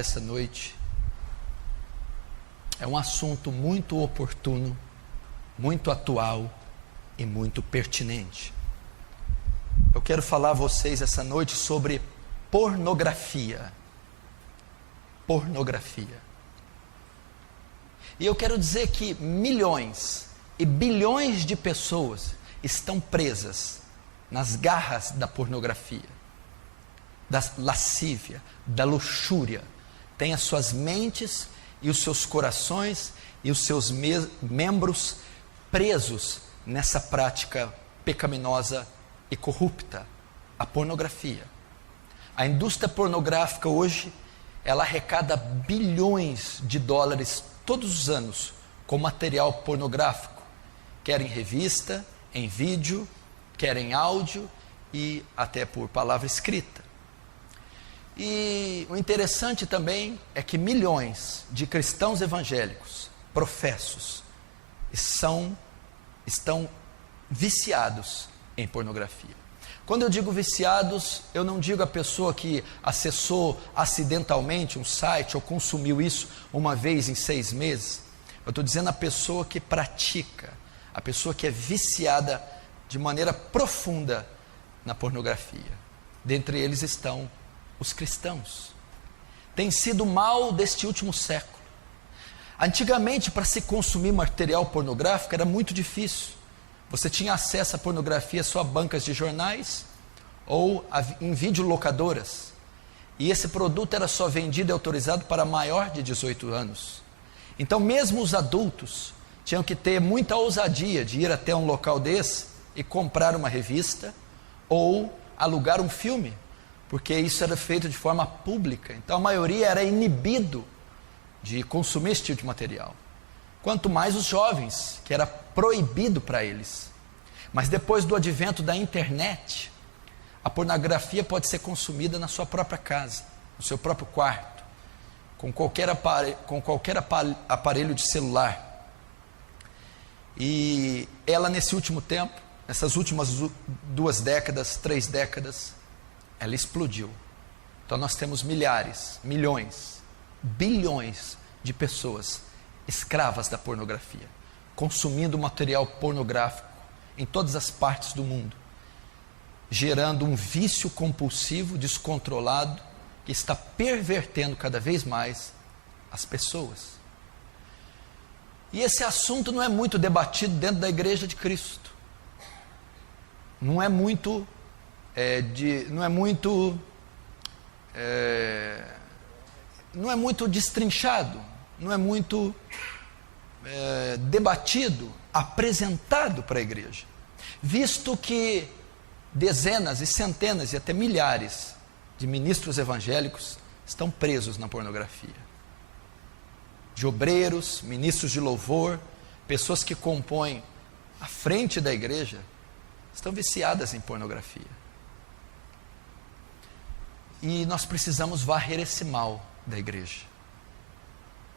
Essa noite é um assunto muito oportuno, muito atual e muito pertinente. Eu quero falar a vocês essa noite sobre pornografia. Pornografia. E eu quero dizer que milhões e bilhões de pessoas estão presas nas garras da pornografia, da lascívia, da luxúria. Tem as suas mentes e os seus corações e os seus membros presos nessa prática pecaminosa e corrupta, a pornografia. A indústria pornográfica hoje, ela arrecada bilhões de dólares todos os anos com material pornográfico, quer em revista, em vídeo, quer em áudio e até por palavra escrita. E o interessante também é que milhões de cristãos evangélicos, professos, estão viciados em pornografia. Quando eu digo viciados, eu não digo a pessoa que acessou acidentalmente um site ou consumiu isso uma vez em 6 meses. Eu estou dizendo a pessoa que pratica, a pessoa que é viciada de maneira profunda na pornografia. Dentre eles estão os cristãos. Tem sido o mal deste último século. Antigamente, para se consumir material pornográfico era muito difícil. Você tinha acesso à pornografia só a bancas de jornais ou em videolocadoras. E esse produto era só vendido e autorizado para maior de 18 anos. Então mesmo os adultos tinham que ter muita ousadia de ir até um local desse e comprar uma revista ou alugar um filme, porque isso era feito de forma pública. Então a maioria era inibido de consumir esse tipo de material. Quanto mais os jovens, que era proibido para eles. Mas depois do advento da internet, a pornografia pode ser consumida na sua própria casa, no seu próprio quarto, com qualquer aparelho de celular. E ela nesse último tempo, nessas últimas 2 décadas, 3 décadas, ela explodiu. Então nós temos milhares, milhões, bilhões de pessoas escravas da pornografia, consumindo material pornográfico em todas as partes do mundo, gerando um vício compulsivo, descontrolado, que está pervertendo cada vez mais as pessoas. E esse assunto não é muito debatido dentro da Igreja de Cristo. Não é muito destrinchado, não é muito debatido, apresentado para a igreja, visto que dezenas e centenas e até milhares de ministros evangélicos estão presos na pornografia. De obreiros, ministros de louvor, pessoas que compõem a frente da igreja, estão viciadas em pornografia. E nós precisamos varrer esse mal da igreja.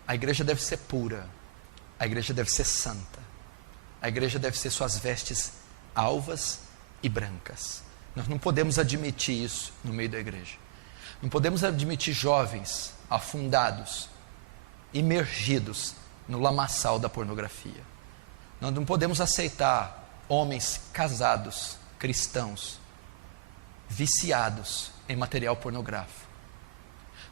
A igreja deve ser pura, a igreja deve ser santa, a igreja deve ser suas vestes alvas e brancas. Nós não podemos admitir isso no meio da igreja. Não podemos admitir jovens afundados, imergidos no lamaçal da pornografia. Nós não podemos aceitar homens casados, cristãos, viciados em material pornográfico.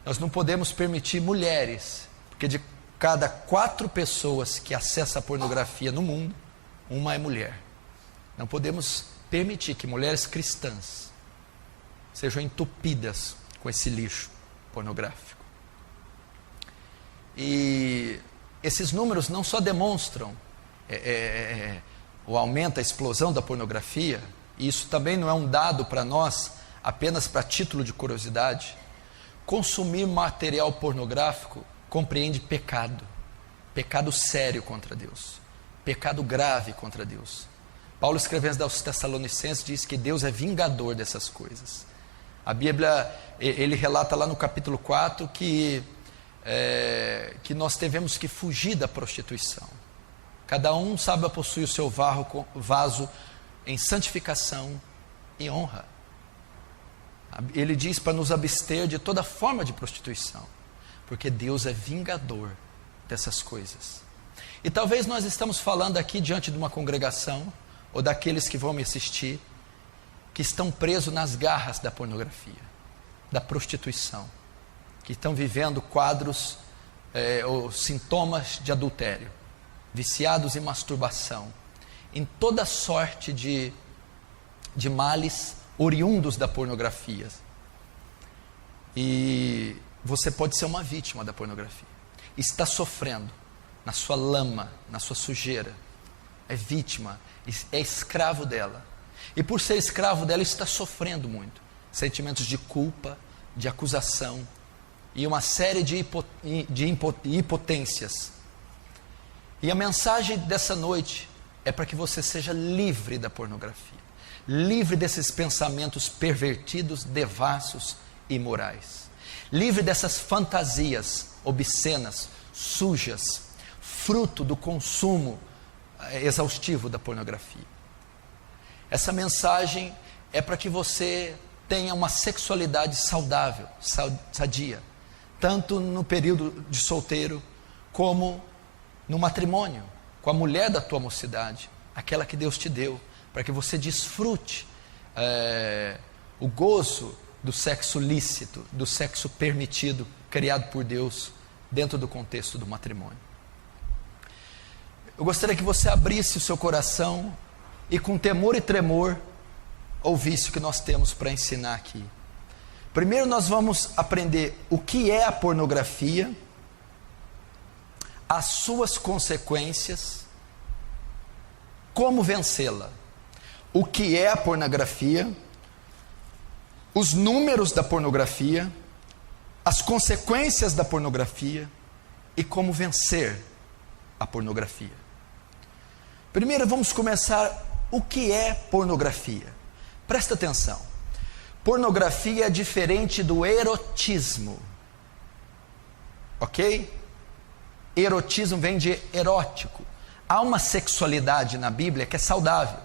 Nós não podemos permitir mulheres, porque de cada 4 pessoas que acessam a pornografia no mundo, uma é mulher. Não podemos permitir que mulheres cristãs sejam entupidas com esse lixo pornográfico. E esses números não só demonstram o aumento, a explosão da pornografia, e isso também não é um dado para nós, apenas para título de curiosidade. Consumir material pornográfico compreende pecado, pecado sério contra Deus, pecado grave contra Deus. Paulo, escrevendo aos Tessalonicenses, diz que Deus é vingador dessas coisas. A Bíblia, ele relata lá no capítulo 4 que nós devemos que fugir da prostituição. Cada um sabe possuir o seu vaso em santificação e honra. Ele diz para nos abster de toda forma de prostituição, porque Deus é vingador dessas coisas. E talvez nós estamos falando aqui diante de uma congregação, ou daqueles que vão me assistir, que estão presos nas garras da pornografia, da prostituição, que estão vivendo quadros ou sintomas de adultério, viciados em masturbação, em toda sorte de males oriundos da pornografia. E você pode ser uma vítima da pornografia, está sofrendo na sua lama, na sua sujeira, é vítima, é escravo dela, e por ser escravo dela está sofrendo muito, sentimentos de culpa, de acusação, e uma série de impotências. E a mensagem dessa noite é para que você seja livre da pornografia, livre desses pensamentos pervertidos, devassos e imorais, livre dessas fantasias obscenas, sujas, fruto do consumo exaustivo da pornografia. Essa mensagem é para que você tenha uma sexualidade saudável, sadia, tanto no período de solteiro, como no matrimônio, com a mulher da tua mocidade, aquela que Deus te deu, para que você desfrute o gozo do sexo lícito, do sexo permitido, criado por Deus, dentro do contexto do matrimônio. Eu gostaria que você abrisse o seu coração e com temor e tremor ouvisse o que nós temos para ensinar aqui. Primeiro nós vamos aprender o que é a pornografia, as suas consequências, como vencê-la. O que é a pornografia, os números da pornografia, as consequências da pornografia e como vencer a pornografia. Primeiro vamos começar o que é pornografia. Presta atenção. Pornografia é diferente do erotismo. Ok? Erotismo vem de erótico. Há uma sexualidade na Bíblia que é saudável.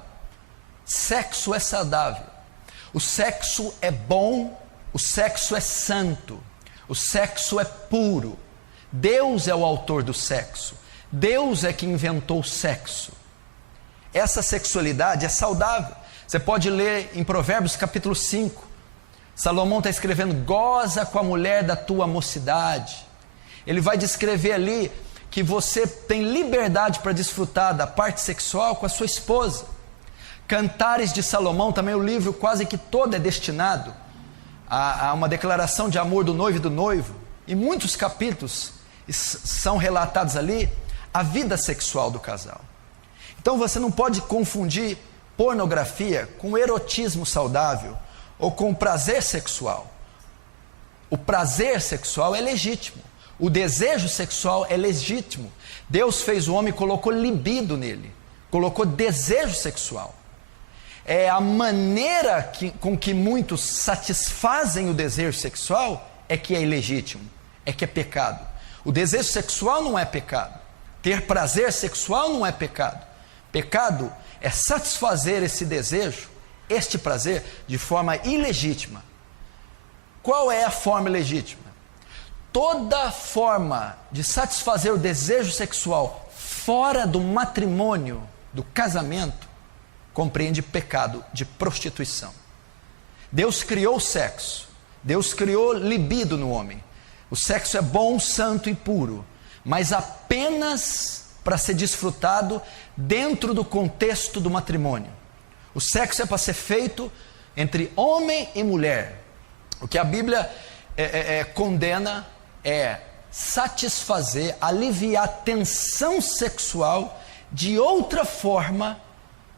Sexo é saudável. O sexo é bom, o sexo é santo, o sexo é puro. Deus é o autor do sexo. Deus é que inventou o sexo. Essa sexualidade é saudável. Você pode ler em Provérbios capítulo 5. Salomão está escrevendo: goza com a mulher da tua mocidade. Ele vai descrever ali que você tem liberdade para desfrutar da parte sexual com a sua esposa. Cantares de Salomão, também o livro quase que todo é destinado a uma declaração de amor do noivo e do noivo. E muitos capítulos são relatados ali a vida sexual do casal. Então você não pode confundir pornografia com erotismo saudável ou com prazer sexual. O prazer sexual é legítimo, o desejo sexual é legítimo. Deus fez o homem e colocou libido nele, colocou desejo sexual. É a maneira com que muitos satisfazem o desejo sexual é que é ilegítimo, é que é pecado. O desejo sexual não é pecado, ter prazer sexual não é pecado. Pecado é satisfazer esse desejo, este prazer, de forma ilegítima. Qual é a forma legítima? Toda forma de satisfazer o desejo sexual fora do matrimônio, do casamento, compreende pecado de prostituição. Deus criou o sexo, Deus criou libido no homem. O sexo é bom, santo e puro, mas apenas para ser desfrutado dentro do contexto do matrimônio. O sexo é para ser feito entre homem e mulher. O que a Bíblia condena é satisfazer, aliviar a tensão sexual de outra forma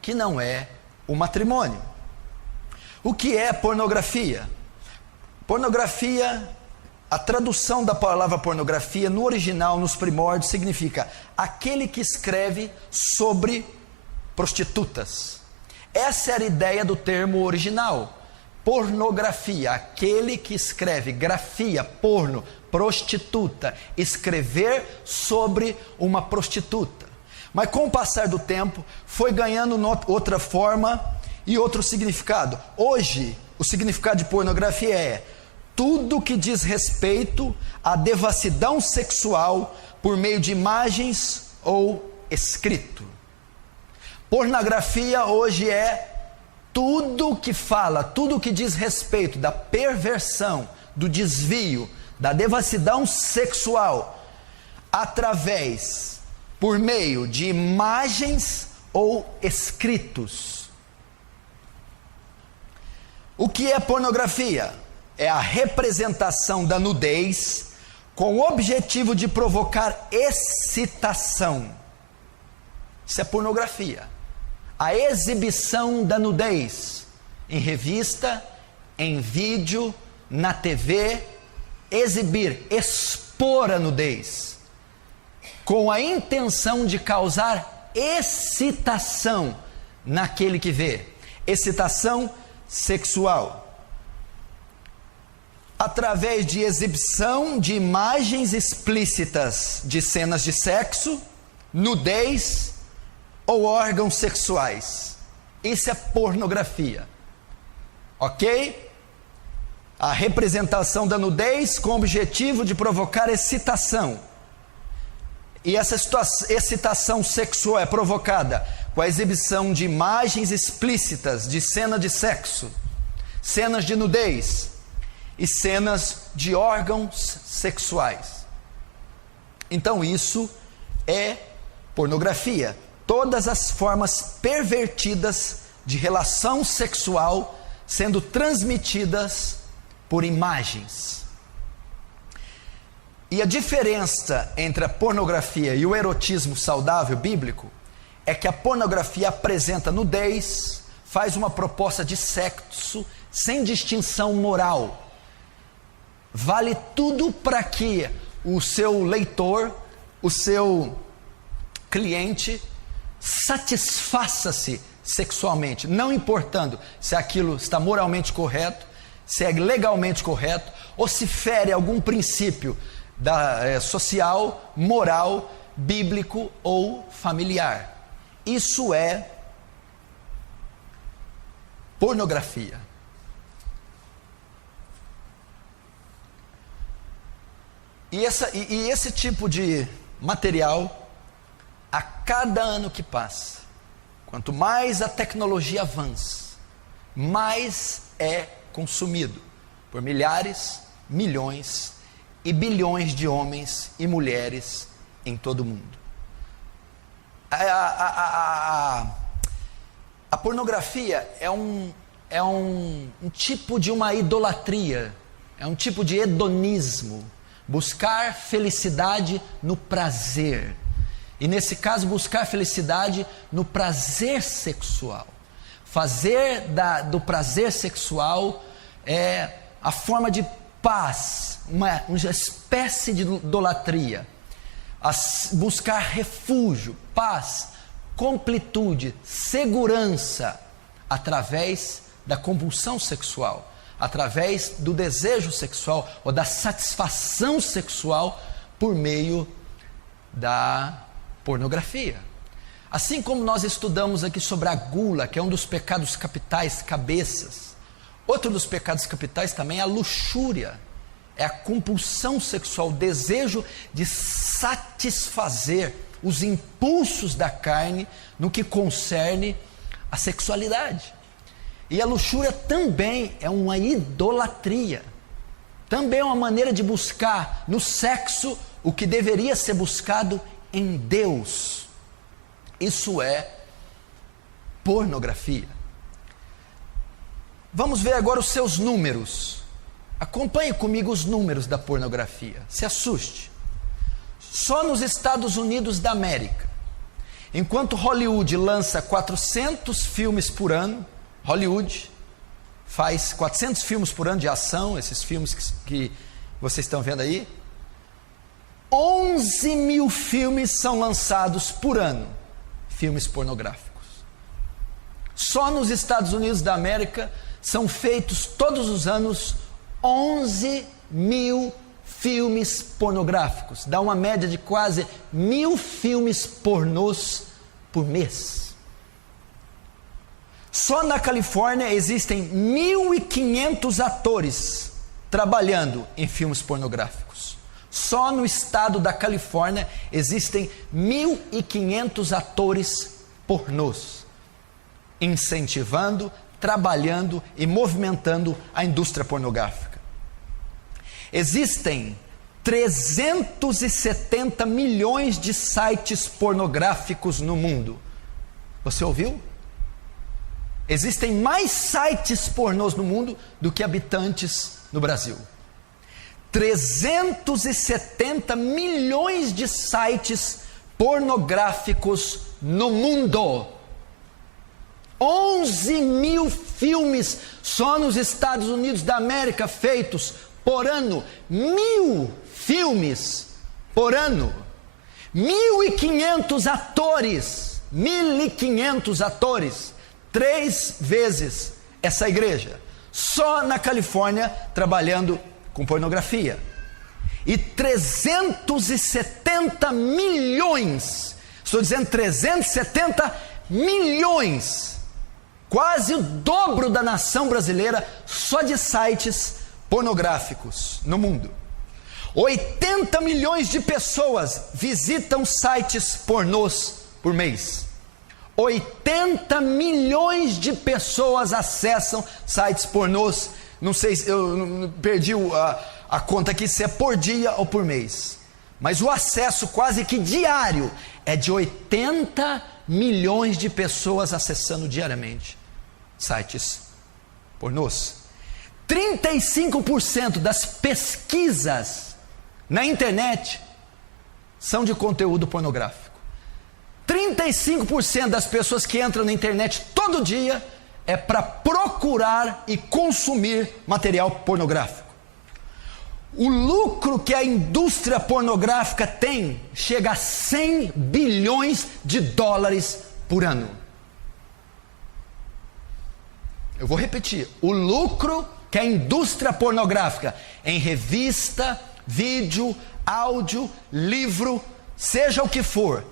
que não é o matrimônio. O que é pornografia? Pornografia, a tradução da palavra pornografia no original, nos primórdios, significa aquele que escreve sobre prostitutas. Essa era a ideia do termo original. Pornografia, aquele que escreve, grafia, porno, prostituta, escrever sobre uma prostituta. Mas com o passar do tempo, foi ganhando outra forma e outro significado. Hoje, o significado de pornografia é tudo que diz respeito à devassidão sexual por meio de imagens ou escrito. Pornografia hoje é tudo que fala, tudo que diz respeito da perversão, do desvio, da devassidão sexual, por meio de imagens ou escritos. O que é pornografia? É a representação da nudez com o objetivo de provocar excitação. Isso é pornografia. A exibição da nudez em revista, em vídeo, na TV, expor a nudez, com a intenção de causar excitação naquele que vê, excitação sexual, através de exibição de imagens explícitas de cenas de sexo, nudez ou órgãos sexuais. Isso é pornografia, ok? A representação da nudez com o objetivo de provocar excitação. E essa excitação sexual é provocada com a exibição de imagens explícitas de cena de sexo, cenas de nudez e cenas de órgãos sexuais. Então isso é pornografia. Todas as formas pervertidas de relação sexual sendo transmitidas por imagens. E a diferença entre a pornografia e o erotismo saudável bíblico é que a pornografia apresenta nudez, faz uma proposta de sexo sem distinção moral. Vale tudo para que o seu leitor, o seu cliente, satisfaça-se sexualmente, não importando se aquilo está moralmente correto, se é legalmente correto, ou se fere algum princípio social, moral, bíblico ou familiar. Isso é pornografia. E esse tipo de material, a cada ano que passa, quanto mais a tecnologia avança, mais é consumido por milhares, milhões e bilhões de homens e mulheres em todo o mundo. A pornografia é um tipo de uma idolatria, é um tipo de hedonismo, buscar felicidade no prazer. E nesse caso, buscar felicidade no prazer sexual. Fazer do prazer sexual a forma de paz, uma espécie de idolatria. Buscar refúgio, paz, completude, segurança, através da compulsão sexual, através do desejo sexual ou da satisfação sexual por meio da pornografia. Assim como nós estudamos aqui sobre a gula, que é um dos pecados capitais, cabeças, outro dos pecados capitais também é a luxúria, é a compulsão sexual, o desejo de satisfazer os impulsos da carne no que concerne a sexualidade. E a luxúria também é uma idolatria, também é uma maneira de buscar no sexo o que deveria ser buscado em Deus. Isso é pornografia. Vamos ver agora os seus números. Acompanhe comigo os números da pornografia. Se assuste. Só nos Estados Unidos da América, enquanto Hollywood lança 400 filmes por ano, Hollywood faz 400 filmes por ano de ação, esses filmes que vocês estão vendo aí, 11 mil filmes são lançados por ano, filmes pornográficos. Só nos Estados Unidos da América são feitos todos os anos 11 mil filmes pornográficos. Dá uma média de quase 1.000 filmes pornôs por mês. Só na Califórnia existem 1.500 atores trabalhando em filmes pornográficos. Só no estado da Califórnia existem 1.500 atores pornôs, incentivando, trabalhando e movimentando a indústria pornográfica. Existem 370 milhões de sites pornográficos no mundo. Você ouviu? Existem mais sites pornôs no mundo do que habitantes no Brasil. 370 milhões de sites pornográficos no mundo. 11 mil filmes só nos Estados Unidos da América feitos por ano. 1.000 filmes por ano. 1.500 atores. 1.500 atores. 3 vezes essa igreja. Só na Califórnia trabalhando com pornografia. E 370 milhões, estou dizendo 370 milhões, quase o dobro da nação brasileira, só de sites pornográficos no mundo. 80 milhões de pessoas visitam sites pornôs por mês. 80 milhões de pessoas acessam sites pornôs. Não sei, eu perdi a conta aqui se é por dia ou por mês. Mas o acesso quase que diário é de 80 milhões de pessoas acessando diariamente sites pornôs. 35% das pesquisas na internet são de conteúdo pornográfico. 35% das pessoas que entram na internet todo dia é para procurar e consumir material pornográfico. O lucro que a indústria pornográfica tem chega a 100 bilhões de dólares por ano. Eu vou repetir. O lucro que a indústria pornográfica em revista, vídeo, áudio, livro, seja o que for,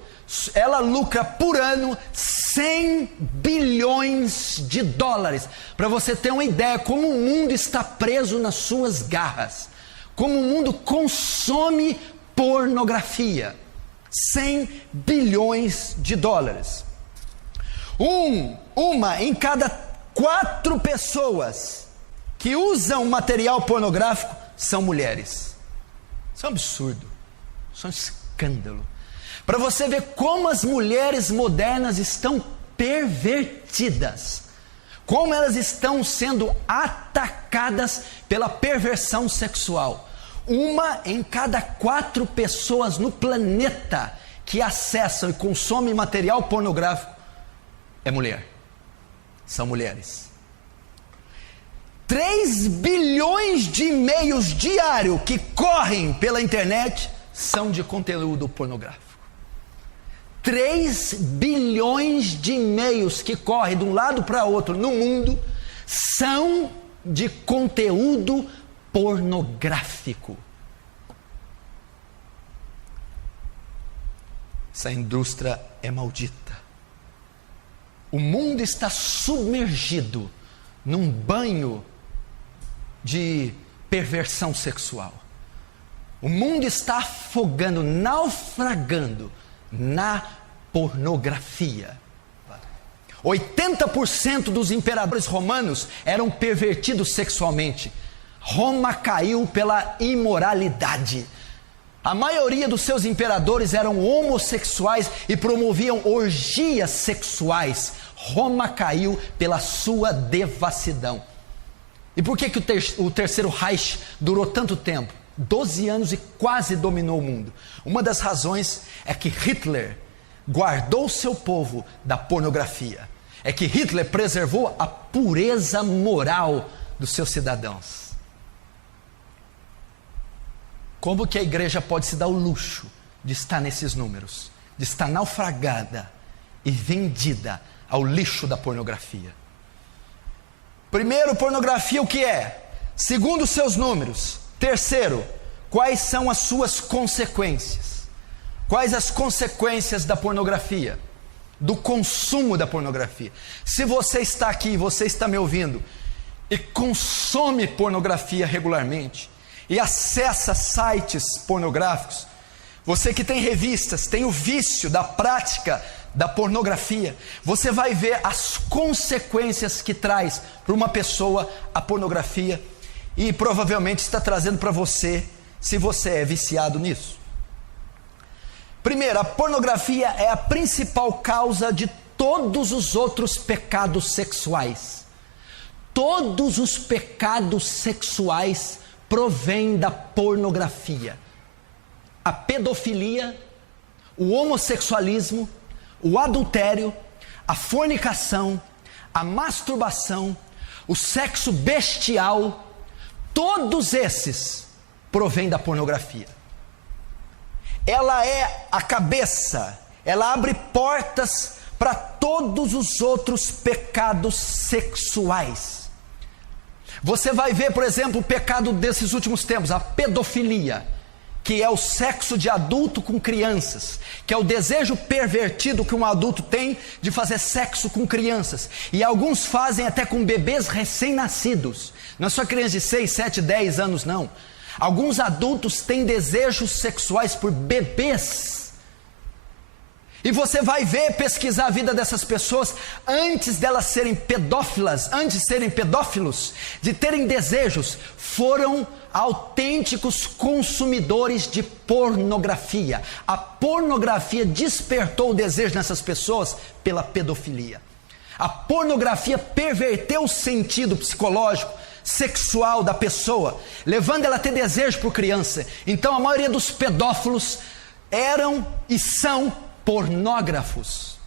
ela lucra por ano 100 bilhões de dólares. Para você ter uma ideia como o mundo está preso nas suas garras. Como o mundo consome pornografia. 100 bilhões de dólares. Uma em cada 4 pessoas que usam material pornográfico são mulheres. Isso é um absurdo. Isso é um escândalo. Para você ver como as mulheres modernas estão pervertidas, como elas estão sendo atacadas pela perversão sexual. Uma em cada 4 pessoas no planeta que acessam e consomem material pornográfico é mulher. São mulheres. 3 bilhões de e-mails diários que correm pela internet são de conteúdo pornográfico. 3 bilhões de e-mails que correm de um lado para outro no mundo são de conteúdo pornográfico. Essa indústria é maldita. O mundo está submergido num banho de perversão sexual. O mundo está afogando, naufragando na pornografia. 80% dos imperadores romanos eram pervertidos sexualmente. Roma caiu pela imoralidade. A maioria dos seus imperadores eram homossexuais e promoviam orgias sexuais. Roma caiu pela sua devassidão. E por que o terceiro Reich durou tanto tempo? 12 anos e quase dominou o mundo. Uma das razões é que Hitler guardou seu povo da pornografia. É que Hitler preservou a pureza moral dos seus cidadãos. Como que a igreja pode se dar o luxo de estar nesses números? De estar naufragada e vendida ao lixo da pornografia. Primeiro, pornografia o que é? Segundo os seus números. Terceiro, quais são as suas consequências? Quais as consequências da pornografia? Do consumo da pornografia? Se você está aqui, você está me ouvindo, e consome pornografia regularmente e acessa sites pornográficos, você que tem revistas, tem o vício da prática da pornografia, você vai ver as consequências que traz para uma pessoa a pornografia, e provavelmente está trazendo para você, se você é viciado nisso. Primeiro, a pornografia é a principal causa de todos os outros pecados sexuais. Todos os pecados sexuais provêm da pornografia. A pedofilia, o homossexualismo, o adultério, a fornicação, a masturbação, o sexo bestial, todos esses provêm da pornografia. Ela é a cabeça, ela abre portas para todos os outros pecados sexuais. Você vai ver, por exemplo, o pecado desses últimos tempos, a pedofilia, que é o sexo de adulto com crianças, que é o desejo pervertido que um adulto tem de fazer sexo com crianças, e alguns fazem até com bebês recém-nascidos, não é só crianças de 6, 7, 10 anos não, alguns adultos têm desejos sexuais por bebês, e você vai ver, pesquisar a vida dessas pessoas, antes delas serem pedófilas, antes de serem pedófilos, de terem desejos, foram autênticos consumidores de pornografia. A pornografia despertou o desejo nessas pessoas pela pedofilia. A pornografia perverteu o sentido psicológico, sexual da pessoa, levando ela a ter desejo por criança. Então a maioria dos pedófilos eram e são pornógrafos.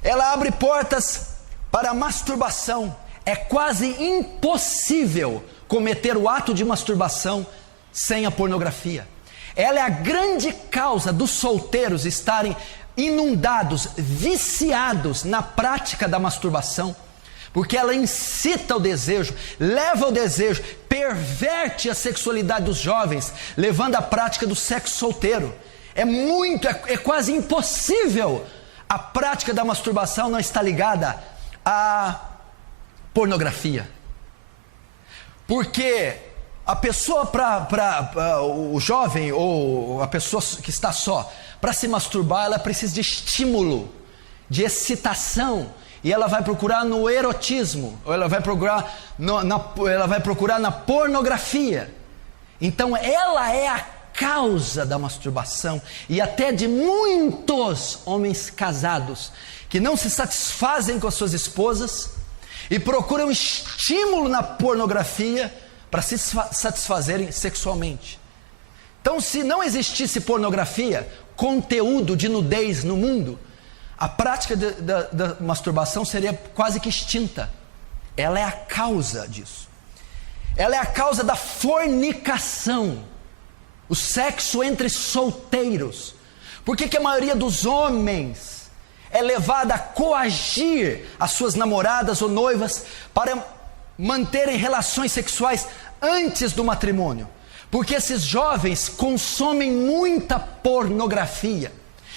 Ela abre portas para a masturbação. É quase impossível cometer o ato de masturbação sem a pornografia. Ela é a grande causa dos solteiros estarem inundados, viciados na prática da masturbação, porque ela incita o desejo, leva ao desejo, perverte a sexualidade dos jovens, levando à prática do sexo solteiro. É quase impossível a prática da masturbação não estar ligada à pornografia. Porque a pessoa, o jovem ou a pessoa que está só, para se masturbar, ela precisa de estímulo, de excitação, e ela vai procurar no erotismo, ou ela vai procurar na pornografia. Então ela é a causa da masturbação, e até de muitos homens casados, que não se satisfazem com as suas esposas, e procuram estímulo na pornografia para se satisfazerem sexualmente. Então, se não existisse pornografia, conteúdo de nudez no mundo, a prática da masturbação seria quase que extinta. Ela é a causa disso. Ela é a causa da fornicação, o sexo entre solteiros. Por que a maioria dos homens é levada a coagir as suas namoradas ou noivas para manterem relações sexuais antes do matrimônio? Porque esses jovens consomem muita pornografia,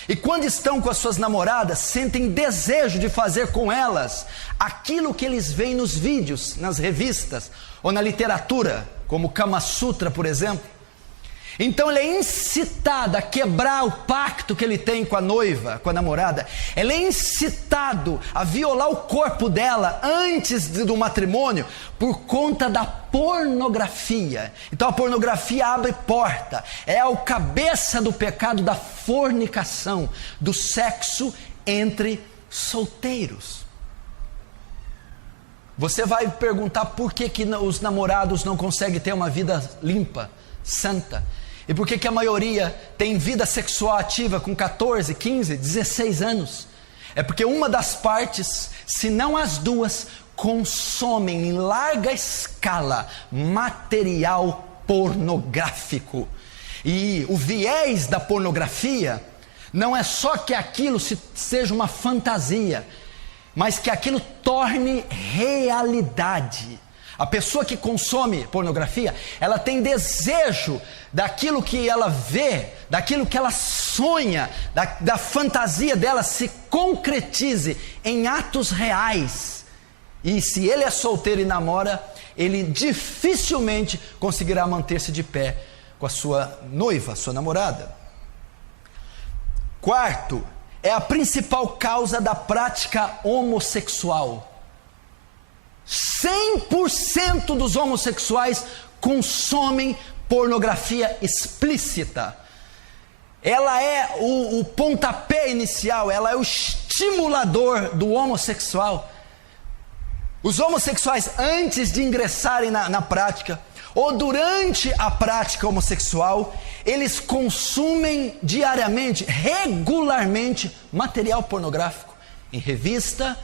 e quando estão com as suas namoradas, sentem desejo de fazer com elas aquilo que eles veem nos vídeos, nas revistas ou na literatura, como Kama Sutra, por exemplo. Então ele é incitado a quebrar o pacto que ele tem com a noiva, com a namorada. Ele é incitado a violar o corpo dela antes do matrimônio por conta da pornografia. Então a pornografia abre porta, é a cabeça do pecado da fornicação, do sexo entre solteiros. Você vai perguntar por que os namorados não conseguem ter uma vida limpa, santa. E por que a maioria tem vida sexual ativa com 14, 15, 16 anos? É porque uma das partes, se não as duas, consomem em larga escala material pornográfico. E o viés da pornografia não é só que aquilo seja uma fantasia, mas que aquilo torne realidade. A pessoa que consome pornografia, ela tem desejo daquilo que ela vê, daquilo que ela sonha, da fantasia dela se concretize em atos reais. E se ele é solteiro e namora, ele dificilmente conseguirá manter-se de pé com a sua noiva, sua namorada. Quarto, é a principal causa da prática homossexual. 100% dos homossexuais consomem pornografia explícita. Ela é o pontapé inicial, ela é o estimulador do homossexual. Os homossexuais, antes de ingressarem na prática, ou durante a prática homossexual, eles consumem diariamente, regularmente, material pornográfico, em revista,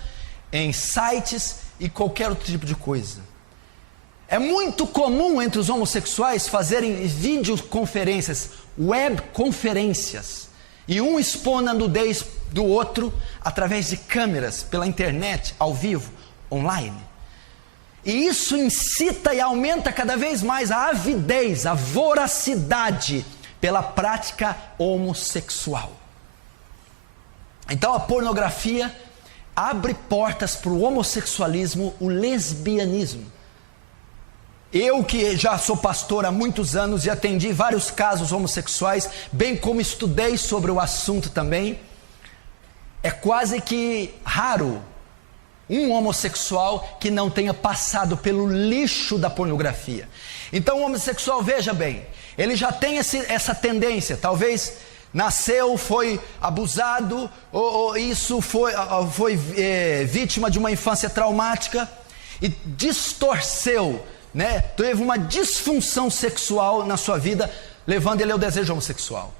em sites e qualquer outro tipo de coisa. É muito comum entre os homossexuais fazerem videoconferências, webconferências, e um expõe a nudez do outro através de câmeras, pela internet, ao vivo, online. E isso incita e aumenta cada vez mais a avidez, a voracidade pela prática homossexual. Então a pornografia abre portas para o homossexualismo, o lesbianismo. Eu que já sou pastor há muitos anos e atendi vários casos homossexuais, bem como estudei sobre o assunto também, é quase que raro um homossexual que não tenha passado pelo lixo da pornografia. Então o homossexual, veja bem, ele já tem essa tendência, talvez nasceu, foi abusado, ou isso foi vítima de uma infância traumática e distorceu, né? Teve uma disfunção sexual na sua vida, levando ele ao desejo homossexual.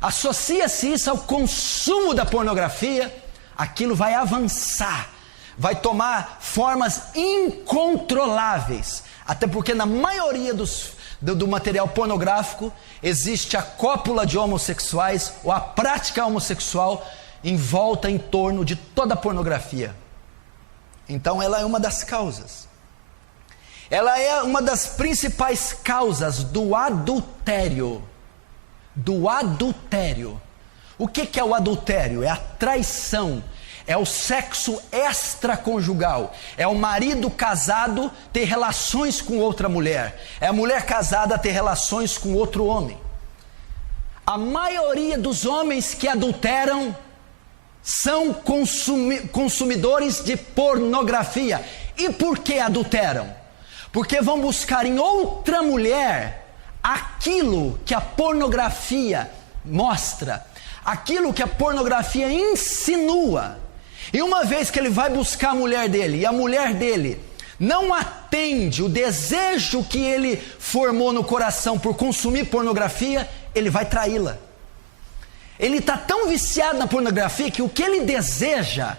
Associa-se isso ao consumo da pornografia, aquilo vai avançar, vai tomar formas incontroláveis, até porque na maioria do material pornográfico existe a cópula de homossexuais, ou a prática homossexual em volta, em torno de toda a pornografia. Então ela é uma das causas. Ela é uma das principais causas do adultério. Do adultério. O que é o adultério? É a traição. É o sexo extraconjugal. É o marido casado ter relações com outra mulher. É a mulher casada ter relações com outro homem. A maioria dos homens que adulteram são consumidores de pornografia. E por que adulteram? Porque vão buscar em outra mulher aquilo que a pornografia mostra, aquilo que a pornografia insinua. E uma vez que ele vai buscar a mulher dele, e a mulher dele não atende o desejo que ele formou no coração por consumir pornografia, ele vai traí-la. Ele está tão viciado na pornografia que o que ele deseja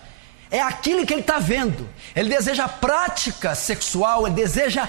é aquilo que ele está vendo. Ele deseja a prática sexual, ele deseja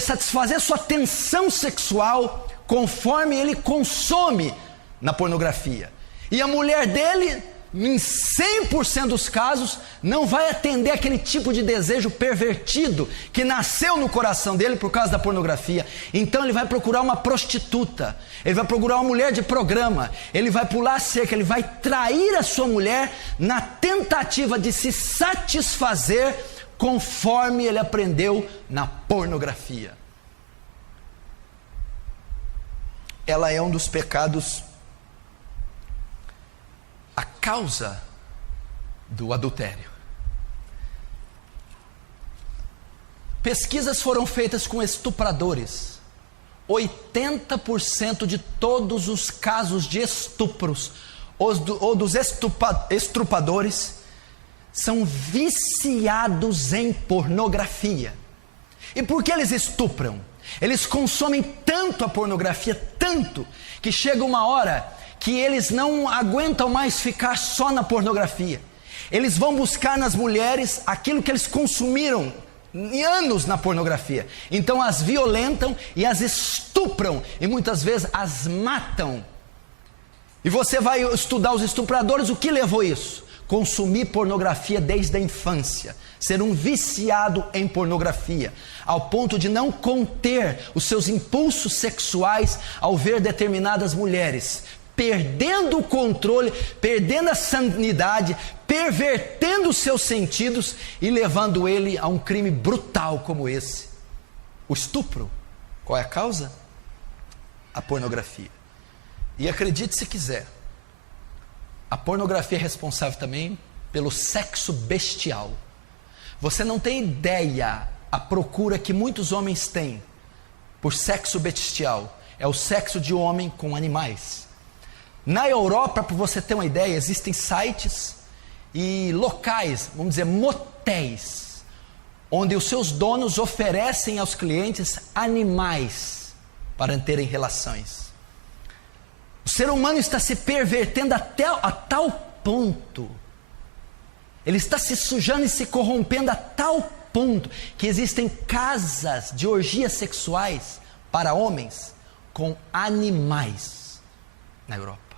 satisfazer sua tensão sexual conforme ele consome na pornografia. E a mulher dele, em 100% dos casos, não vai atender aquele tipo de desejo pervertido que nasceu no coração dele por causa da pornografia. Então ele vai procurar uma prostituta, ele vai procurar uma mulher de programa, ele vai pular a cerca, ele vai trair a sua mulher na tentativa de se satisfazer conforme ele aprendeu na pornografia. Ela é um dos pecados, a causa do adultério. Pesquisas foram feitas com estupradores. 80% de todos os casos de estupros ou dos estrupadores são viciados em pornografia. E por que eles estupram? Eles consomem tanto a pornografia, tanto, que chega uma hora que eles não aguentam mais ficar só na pornografia. Eles vão buscar nas mulheres aquilo que eles consumiram anos na pornografia. Então as violentam e as estupram e muitas vezes as matam. E você vai estudar os estupradores, o que levou isso? Consumir pornografia desde a infância, ser um viciado em pornografia, ao ponto de não conter os seus impulsos sexuais ao ver determinadas mulheres, perdendo o controle, perdendo a sanidade, pervertendo os seus sentidos e levando ele a um crime brutal como esse, o estupro. Qual é a causa? A pornografia. E acredite se quiser, a pornografia é responsável também pelo sexo bestial. Você não tem ideia a procura que muitos homens têm por sexo bestial. É o sexo de homem com animais. Na Europa, para você ter uma ideia, existem sites e locais, vamos dizer, motéis, onde os seus donos oferecem aos clientes animais para terem relações. O ser humano está se pervertendo até a tal ponto, ele está se sujando e se corrompendo a tal ponto, que existem casas de orgias sexuais para homens com animais na Europa.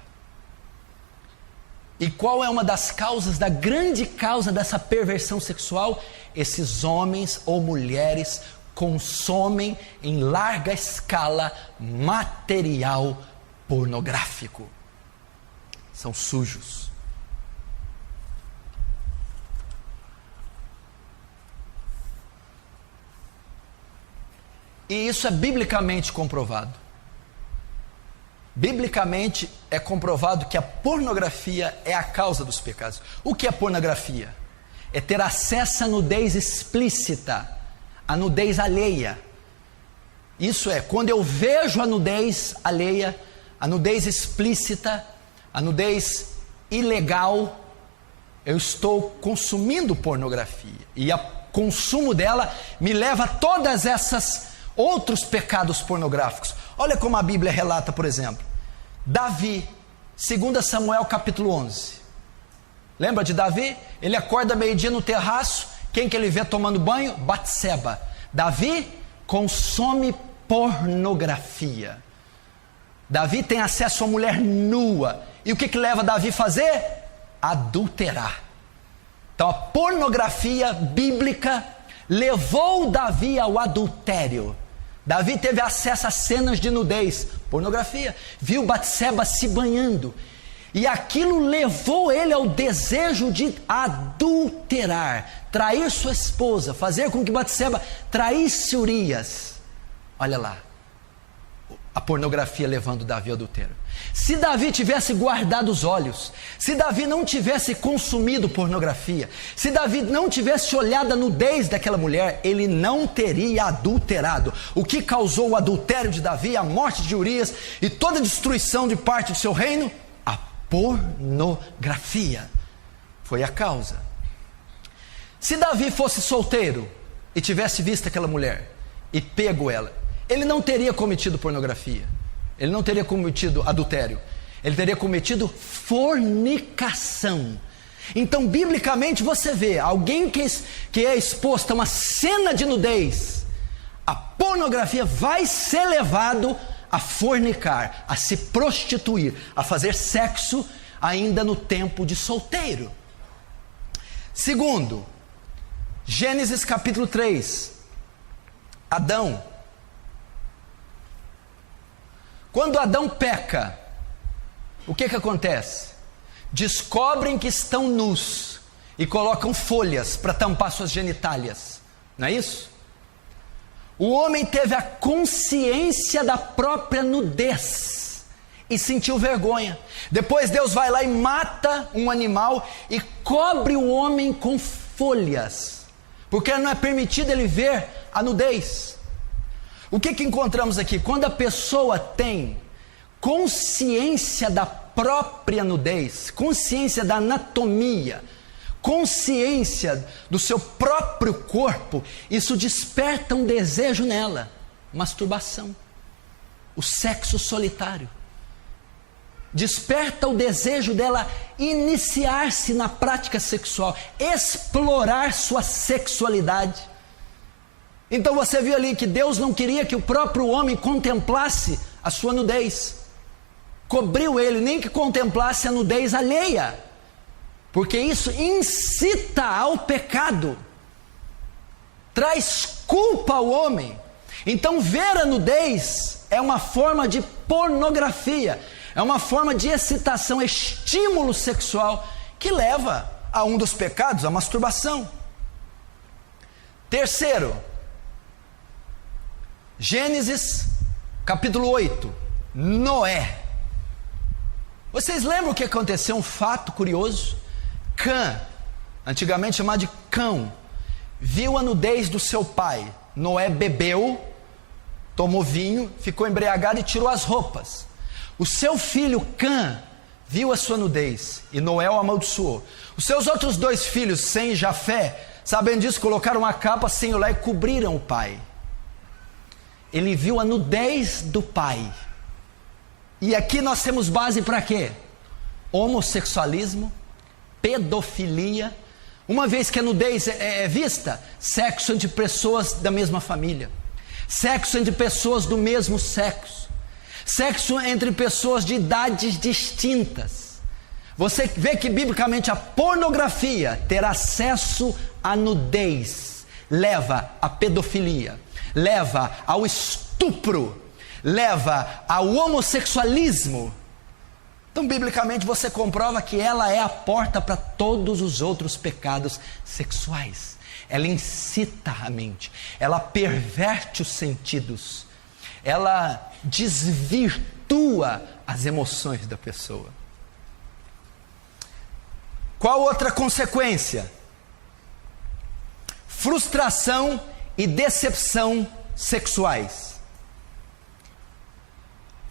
E qual é uma das causas, da grande causa dessa perversão sexual? Esses homens ou mulheres consomem em larga escala material pornográfico. São sujos. E isso é biblicamente comprovado. Biblicamente é comprovado que a pornografia é a causa dos pecados. O que é pornografia? É ter acesso à nudez explícita, à nudez alheia. Isso é, quando eu vejo a nudez alheia, a nudez explícita, a nudez ilegal, eu estou consumindo pornografia. E o consumo dela me leva a todas essas outros pecados pornográficos. Olha como a Bíblia relata, por exemplo, Davi, 2 Samuel capítulo 11. Lembra de Davi? Ele acorda meio-dia no terraço, quem que ele vê tomando banho? Batseba. Davi consome pornografia. Davi tem acesso a mulher nua. E o que leva Davi a fazer? Adulterar. Então a pornografia bíblica levou Davi ao adultério. Davi teve acesso a cenas de nudez, pornografia, viu Batseba se banhando, e aquilo levou ele ao desejo de adulterar, trair sua esposa, fazer com que Batseba traísse Urias. Olha lá, a pornografia levando Davi ao adultério. Se Davi tivesse guardado os olhos, se Davi não tivesse consumido pornografia, se Davi não tivesse olhado a nudez daquela mulher, ele não teria adulterado. O que causou o adultério de Davi, a morte de Urias e toda a destruição de parte do seu reino? A pornografia foi a causa. Se Davi fosse solteiro e tivesse visto aquela mulher e pego ela, ele não teria cometido pornografia. Ele não teria cometido adultério, ele teria cometido fornicação. Então, biblicamente, você vê alguém que é exposto a uma cena de nudez, a pornografia vai ser levado a fornicar, a se prostituir, a fazer sexo ainda no tempo de solteiro. Segundo, Gênesis capítulo 3, Adão. Quando Adão peca, o que acontece? Descobrem que estão nus e colocam folhas para tampar suas genitálias, não é isso? O homem teve a consciência da própria nudez e sentiu vergonha. Depois Deus vai lá e mata um animal e cobre o homem com folhas, porque não é permitido ele ver a nudez. O que encontramos aqui? Quando a pessoa tem consciência da própria nudez, consciência da anatomia, consciência do seu próprio corpo, isso desperta um desejo nela, masturbação, o sexo solitário. Desperta o desejo dela iniciar-se na prática sexual, explorar sua sexualidade. Então você viu ali que Deus não queria que o próprio homem contemplasse a sua nudez. Cobriu ele, nem que contemplasse a nudez alheia. Porque isso incita ao pecado. Traz culpa ao homem. Então ver a nudez é uma forma de pornografia. É uma forma de excitação, estímulo sexual que leva a um dos pecados, a masturbação. Terceiro, Gênesis capítulo 8, Noé. Vocês lembram o que aconteceu? Um fato curioso. Cã, antigamente chamado de Cão, viu a nudez do seu pai. Noé bebeu, tomou vinho, ficou embriagado e tirou as roupas. O seu filho Cã viu a sua nudez e Noé o amaldiçoou. Os seus outros 2 filhos, Sem e Jafé, sabendo disso, colocaram uma capa sem olhar e cobriram o pai. Ele viu a nudez do pai. E aqui nós temos base para quê? Homossexualismo, pedofilia. Uma vez que a nudez é vista, sexo entre pessoas da mesma família, sexo entre pessoas do mesmo sexo, sexo entre pessoas de idades distintas. Você vê que biblicamente a pornografia, ter acesso à nudez, leva à pedofilia, leva ao estupro, leva ao homossexualismo. Então, biblicamente, você comprova que ela é a porta para todos os outros pecados sexuais. Ela incita a mente, ela perverte os sentidos, ela desvirtua as emoções da pessoa. Qual outra consequência? Frustração e decepção sexuais.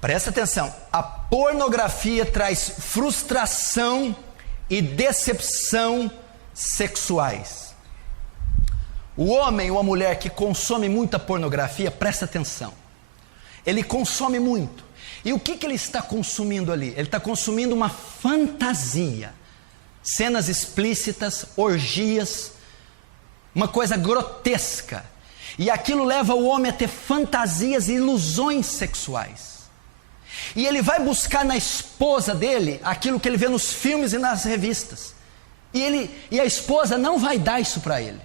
Presta atenção, a pornografia traz frustração e decepção sexuais. O homem ou a mulher que consome muita pornografia, presta atenção, ele consome muito. E o que ele está consumindo ali? Ele está consumindo uma fantasia, cenas explícitas, orgias, uma coisa grotesca. E aquilo leva o homem a ter fantasias e ilusões sexuais. E ele vai buscar na esposa dele aquilo que ele vê nos filmes e nas revistas. E a esposa não vai dar isso para ele.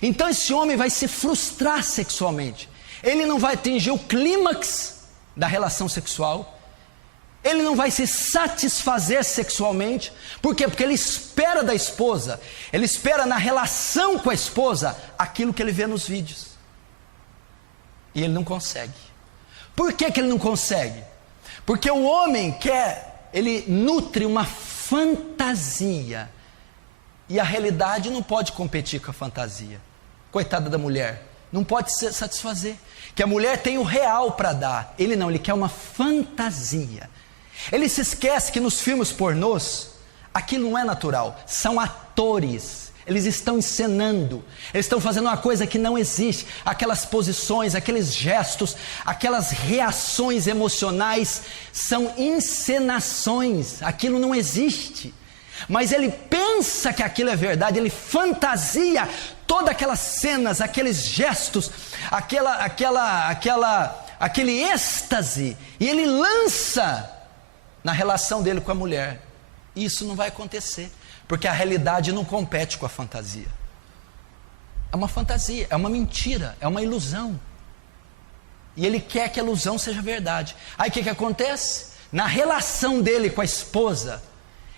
Então esse homem vai se frustrar sexualmente. Ele não vai atingir o clímax da relação sexual. Ele não vai se satisfazer sexualmente. Por quê? Porque ele espera da esposa, ele espera na relação com a esposa aquilo que ele vê nos vídeos. E ele não consegue. Por que ele não consegue? Porque o homem ele nutre uma fantasia. E a realidade não pode competir com a fantasia. Coitada da mulher, não pode se satisfazer. Que a mulher tem o real para dar. Ele não, ele quer uma fantasia. Ele se esquece que nos filmes pornôs, aquilo não é natural, são atores, eles estão encenando, eles estão fazendo uma coisa que não existe, aquelas posições, aqueles gestos, aquelas reações emocionais, são encenações, aquilo não existe, mas ele pensa que aquilo é verdade, ele fantasia todas aquelas cenas, aqueles gestos, aquele êxtase, e ele lança na relação dele com a mulher. Isso não vai acontecer, porque a realidade não compete com a fantasia. É uma fantasia, é uma mentira, é uma ilusão. E ele quer que a ilusão seja verdade. Aí o que acontece? Na relação dele com a esposa,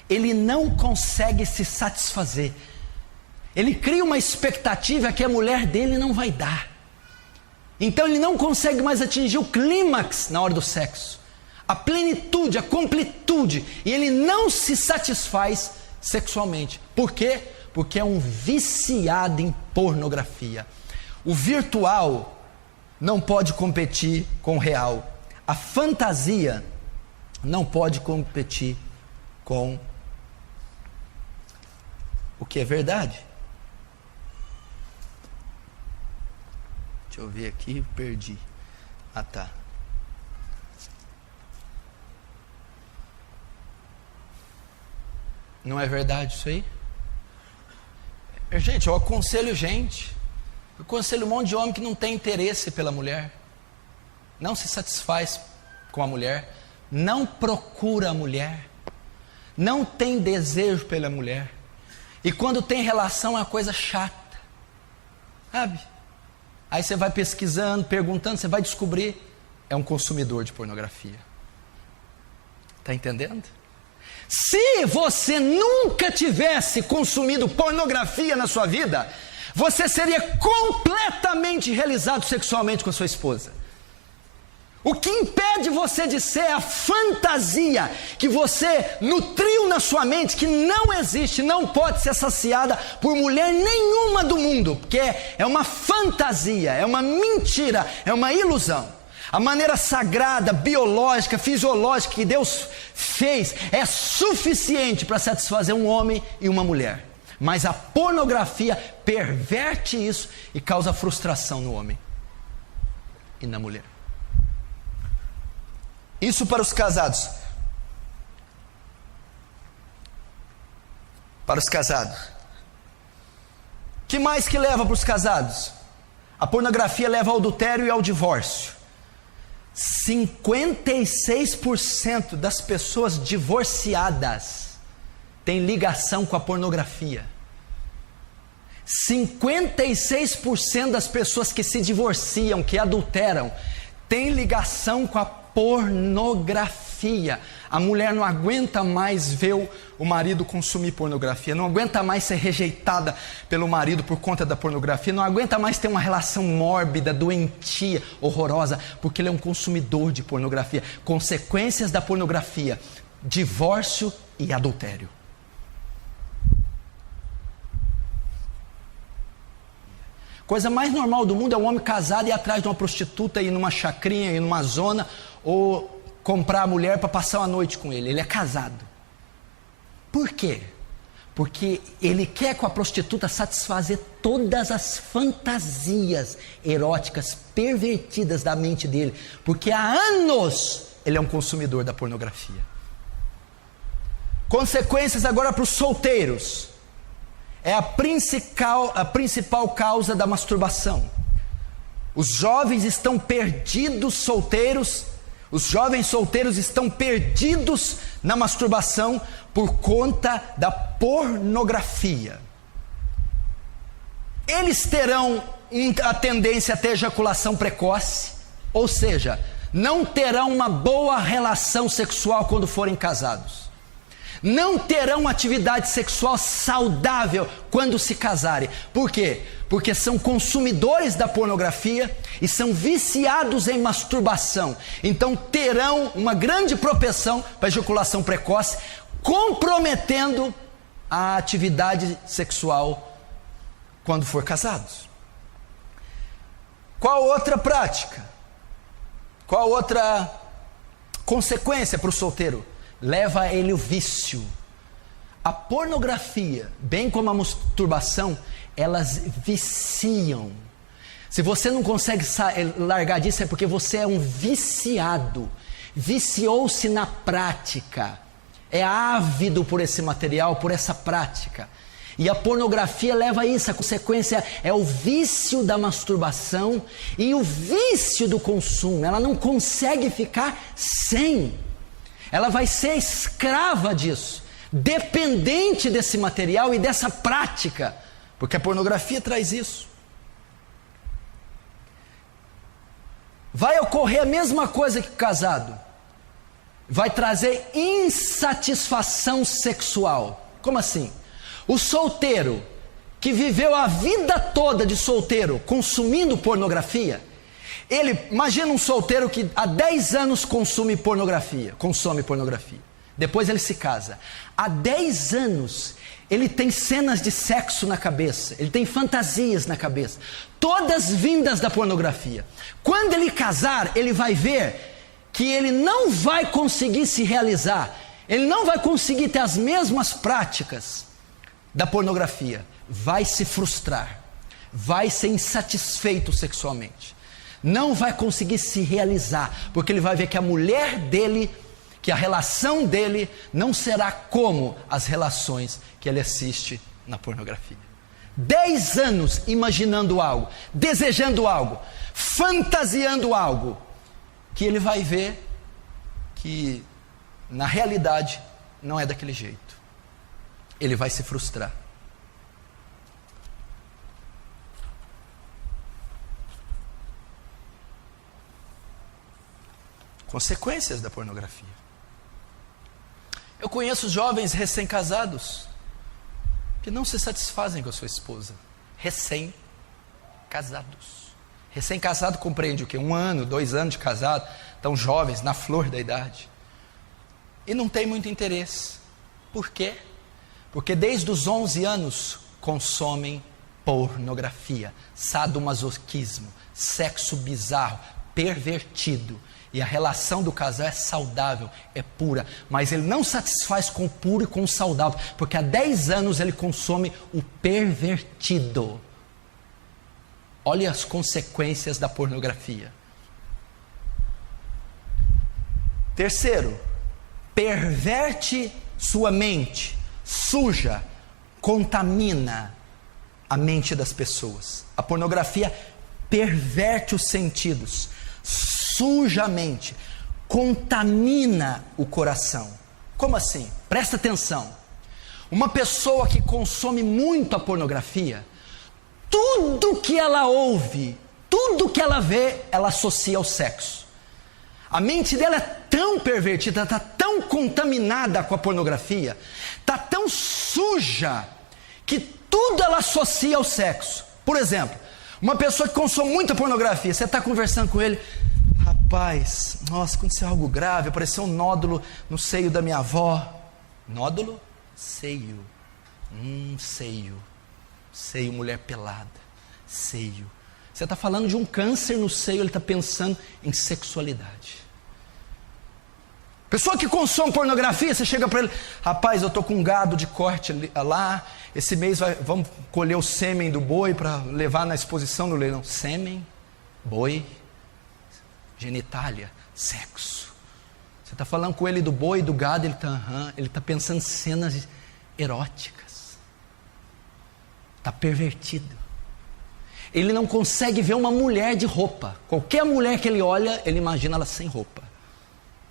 ele não consegue se satisfazer. Ele cria uma expectativa que a mulher dele não vai dar. Então ele não consegue mais atingir o clímax na hora do sexo, a plenitude, a completude, e ele não se satisfaz sexualmente. Por quê? Porque é um viciado em pornografia. O virtual não pode competir com o real. A fantasia não pode competir com o que é verdade. Deixa eu ver aqui, perdi. Ah, tá. Não é verdade isso aí? Gente, eu aconselho um monte de homem que não tem interesse pela mulher, não se satisfaz com a mulher, não procura a mulher, não tem desejo pela mulher, e quando tem relação é uma coisa chata, sabe? Aí você vai pesquisando, perguntando, você vai descobrir, é um consumidor de pornografia. Está entendendo? Se você nunca tivesse consumido pornografia na sua vida, você seria completamente realizado sexualmente com a sua esposa. O que impede você de ser a fantasia que você nutriu na sua mente, que não existe, não pode ser saciada por mulher nenhuma do mundo, porque é uma fantasia, é uma mentira, é uma ilusão. A maneira sagrada, biológica, fisiológica que Deus fez é suficiente para satisfazer um homem e uma mulher. Mas a pornografia perverte isso e causa frustração no homem e na mulher. Isso para os casados. Para os casados. Que mais que leva para os casados? A pornografia leva ao adultério e ao divórcio. 56% das pessoas divorciadas têm ligação com a pornografia. 56% das pessoas que se divorciam, que adulteram, têm ligação com a pornografia. A mulher não aguenta mais ver o marido consumir pornografia, não aguenta mais ser rejeitada pelo marido por conta da pornografia, não aguenta mais ter uma relação mórbida, doentia, horrorosa, porque ele é um consumidor de pornografia. Consequências da pornografia: divórcio e adultério. Coisa mais normal do mundo é um homem casado ir atrás de uma prostituta, ir numa chacrinha, ir numa zona, ou comprar a mulher para passar uma noite com ele. Ele é casado. Por quê? Porque ele quer com a prostituta satisfazer todas as fantasias eróticas pervertidas da mente dele, porque há anos ele é um consumidor da pornografia. Consequências agora para os solteiros. É a principal causa da masturbação. Os jovens estão perdidos solteiros, os jovens solteiros estão perdidos na masturbação por conta da pornografia. Eles terão a tendência a ter ejaculação precoce, ou seja, não terão uma boa relação sexual quando forem casados. Não terão atividade sexual saudável quando se casarem. Por quê? Porque são consumidores da pornografia e são viciados em masturbação. Então terão uma grande propensão para ejaculação precoce, comprometendo a atividade sexual quando for casados. Qual outra prática? Qual outra consequência para o solteiro? Leva a ele o vício. A pornografia, bem como a masturbação, elas viciam. Se você não consegue largar disso, é porque você é um viciado. Viciou-se na prática. É ávido por esse material, por essa prática. E a pornografia leva a isso. A consequência é o vício da masturbação e o vício do consumo. Ela não consegue ficar sem. Ela vai ser escrava disso, dependente desse material e dessa prática, porque a pornografia traz isso. Vai ocorrer a mesma coisa que o casado, vai trazer insatisfação sexual. Como assim? O solteiro que viveu a vida toda de solteiro consumindo pornografia, imagina um solteiro que há 10 anos consome pornografia. Depois ele se casa. Há 10 anos ele tem cenas de sexo na cabeça, ele tem fantasias na cabeça, todas vindas da pornografia. Quando ele casar, ele vai ver que ele não vai conseguir se realizar, ele não vai conseguir ter as mesmas práticas da pornografia, vai se frustrar, vai ser insatisfeito sexualmente. Não vai conseguir se realizar, porque ele vai ver que a mulher dele, que a relação dele não será como as relações que ele assiste na pornografia. 10 anos imaginando algo, desejando algo, fantasiando algo, que ele vai ver que na realidade não é daquele jeito. Ele vai se frustrar. Consequências da pornografia. Eu conheço jovens recém-casados que não se satisfazem com a sua esposa. Recém-casados. Recém-casado compreende o quê? 1 ano, 2 anos de casado, tão jovens, na flor da idade. E não tem muito interesse. Por quê? Porque desde os 11 anos consomem pornografia, sadomasoquismo, sexo bizarro, pervertido. E a relação do casal é saudável, é pura, mas ele não satisfaz com o puro e com o saudável, porque há 10 anos ele consome o pervertido. Olha as consequências da pornografia. Terceiro, perverte sua mente, suja, contamina a mente das pessoas. A pornografia perverte os sentidos, suja a mente, contamina o coração. Como assim? Presta atenção. Uma pessoa que consome muito a pornografia, tudo que ela ouve, tudo que ela vê, ela associa ao sexo. A mente dela é tão pervertida, está tão contaminada com a pornografia, está tão suja, que tudo ela associa ao sexo. Por exemplo, uma pessoa que consome muita pornografia, você está conversando com ele, rapaz, nossa, aconteceu algo grave, apareceu um nódulo no seio da minha avó. Nódulo? Seio. Seio, mulher pelada. Seio. Você está falando de um câncer no seio, ele está pensando em sexualidade. Pessoa que consome pornografia, você chega para ele, rapaz, eu estou com um gado de corte lá, esse mês vamos colher o sêmen do boi para levar na exposição no leilão. Sêmen, boi, genitália, sexo. Você está falando com ele do boi, do gado, ele está pensando em cenas eróticas. Está pervertido. Ele não consegue ver uma mulher de roupa. Qualquer mulher que ele olha, ele imagina ela sem roupa.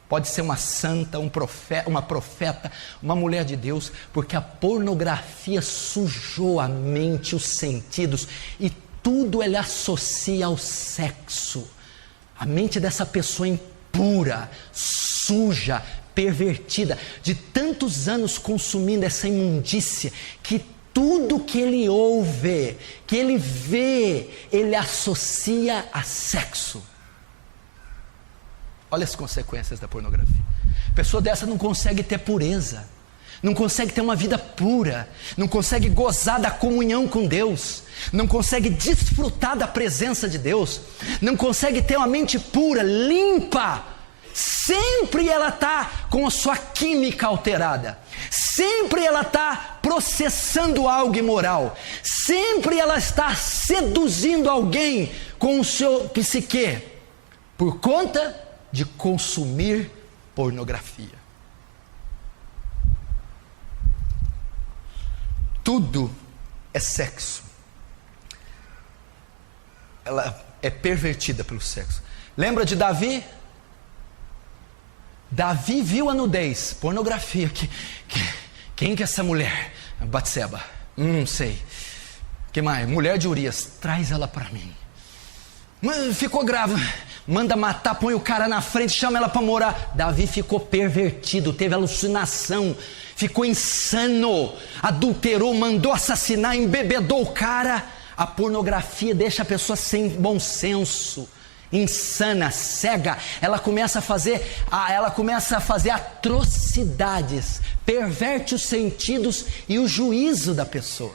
Pode ser uma santa, uma profeta, uma mulher de Deus, porque a pornografia sujou a mente, os sentidos, e tudo ele associa ao sexo. A mente dessa pessoa impura, suja, pervertida, de tantos anos consumindo essa imundícia, que tudo que ele ouve, que ele vê, ele associa a sexo. Olha as consequências da pornografia. A pessoa dessa não consegue ter pureza, não consegue ter uma vida pura, não consegue gozar da comunhão com Deus, não consegue desfrutar da presença de Deus, não consegue ter uma mente pura, limpa. Sempre ela está com a sua química alterada, sempre ela está processando algo imoral, sempre ela está seduzindo alguém com o seu psique, por conta de consumir pornografia. Tudo é sexo. Ela é pervertida pelo sexo. Lembra de Davi? Davi viu a nudez, pornografia. Quem que é essa mulher? Batseba. Sei. Que mais? Mulher de Urias. Traz ela para mim. Ficou grávida. Manda matar, põe o cara na frente, chama ela para morar. Davi ficou pervertido, teve alucinação, ficou insano, adulterou, mandou assassinar, embebedou o cara. A pornografia deixa a pessoa sem bom senso, insana, cega. Ela começa a fazer atrocidades, perverte os sentidos e o juízo da pessoa.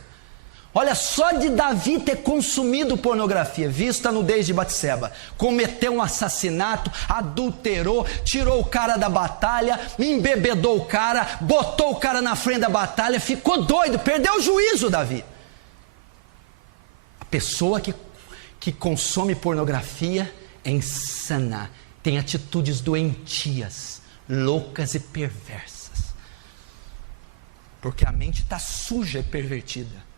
Olha, só de Davi ter consumido pornografia, visto a nudez de Batseba, cometeu um assassinato, adulterou, tirou o cara da batalha, embebedou o cara, botou o cara na frente da batalha, ficou doido, perdeu o juízo, Davi. A pessoa que consome pornografia é insana, tem atitudes doentias, loucas e perversas, porque a mente está suja e pervertida.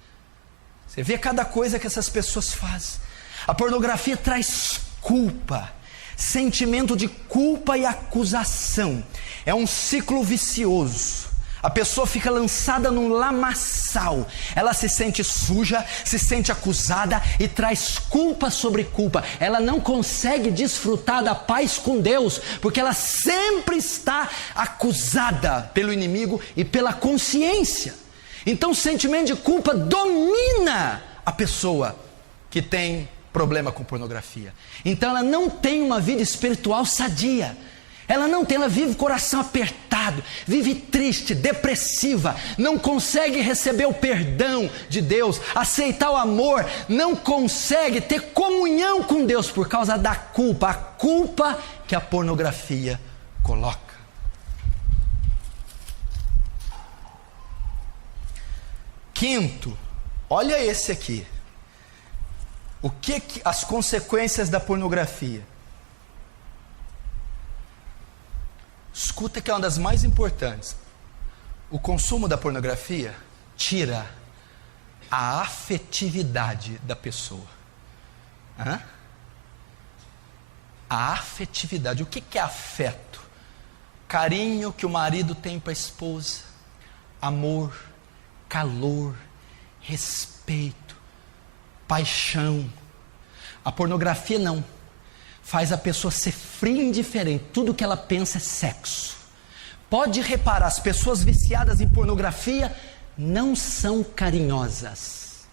Você vê cada coisa que essas pessoas fazem. A pornografia traz culpa, sentimento de culpa e acusação. É um ciclo vicioso. A pessoa fica lançada num lamaçal. Ela se sente suja, se sente acusada e traz culpa sobre culpa. Ela não consegue desfrutar da paz com Deus, porque ela sempre está acusada pelo inimigo e pela consciência. Então o sentimento de culpa domina a pessoa que tem problema com pornografia. Então ela não tem uma vida espiritual sadia. Ela vive o coração apertado, vive triste, depressiva, não consegue receber o perdão de Deus, aceitar o amor, não consegue ter comunhão com Deus por causa da culpa, a culpa que a pornografia coloca. Quinto, olha esse aqui. O que as consequências da pornografia? Escuta que é uma das mais importantes. O consumo da pornografia tira a afetividade da pessoa. A afetividade. O que é afeto? Carinho que o marido tem para a esposa, amor, calor, respeito, paixão. A pornografia não. Faz a pessoa ser fria e indiferente. Tudo que ela pensa é sexo. Pode reparar, as pessoas viciadas em pornografia não são carinhosas,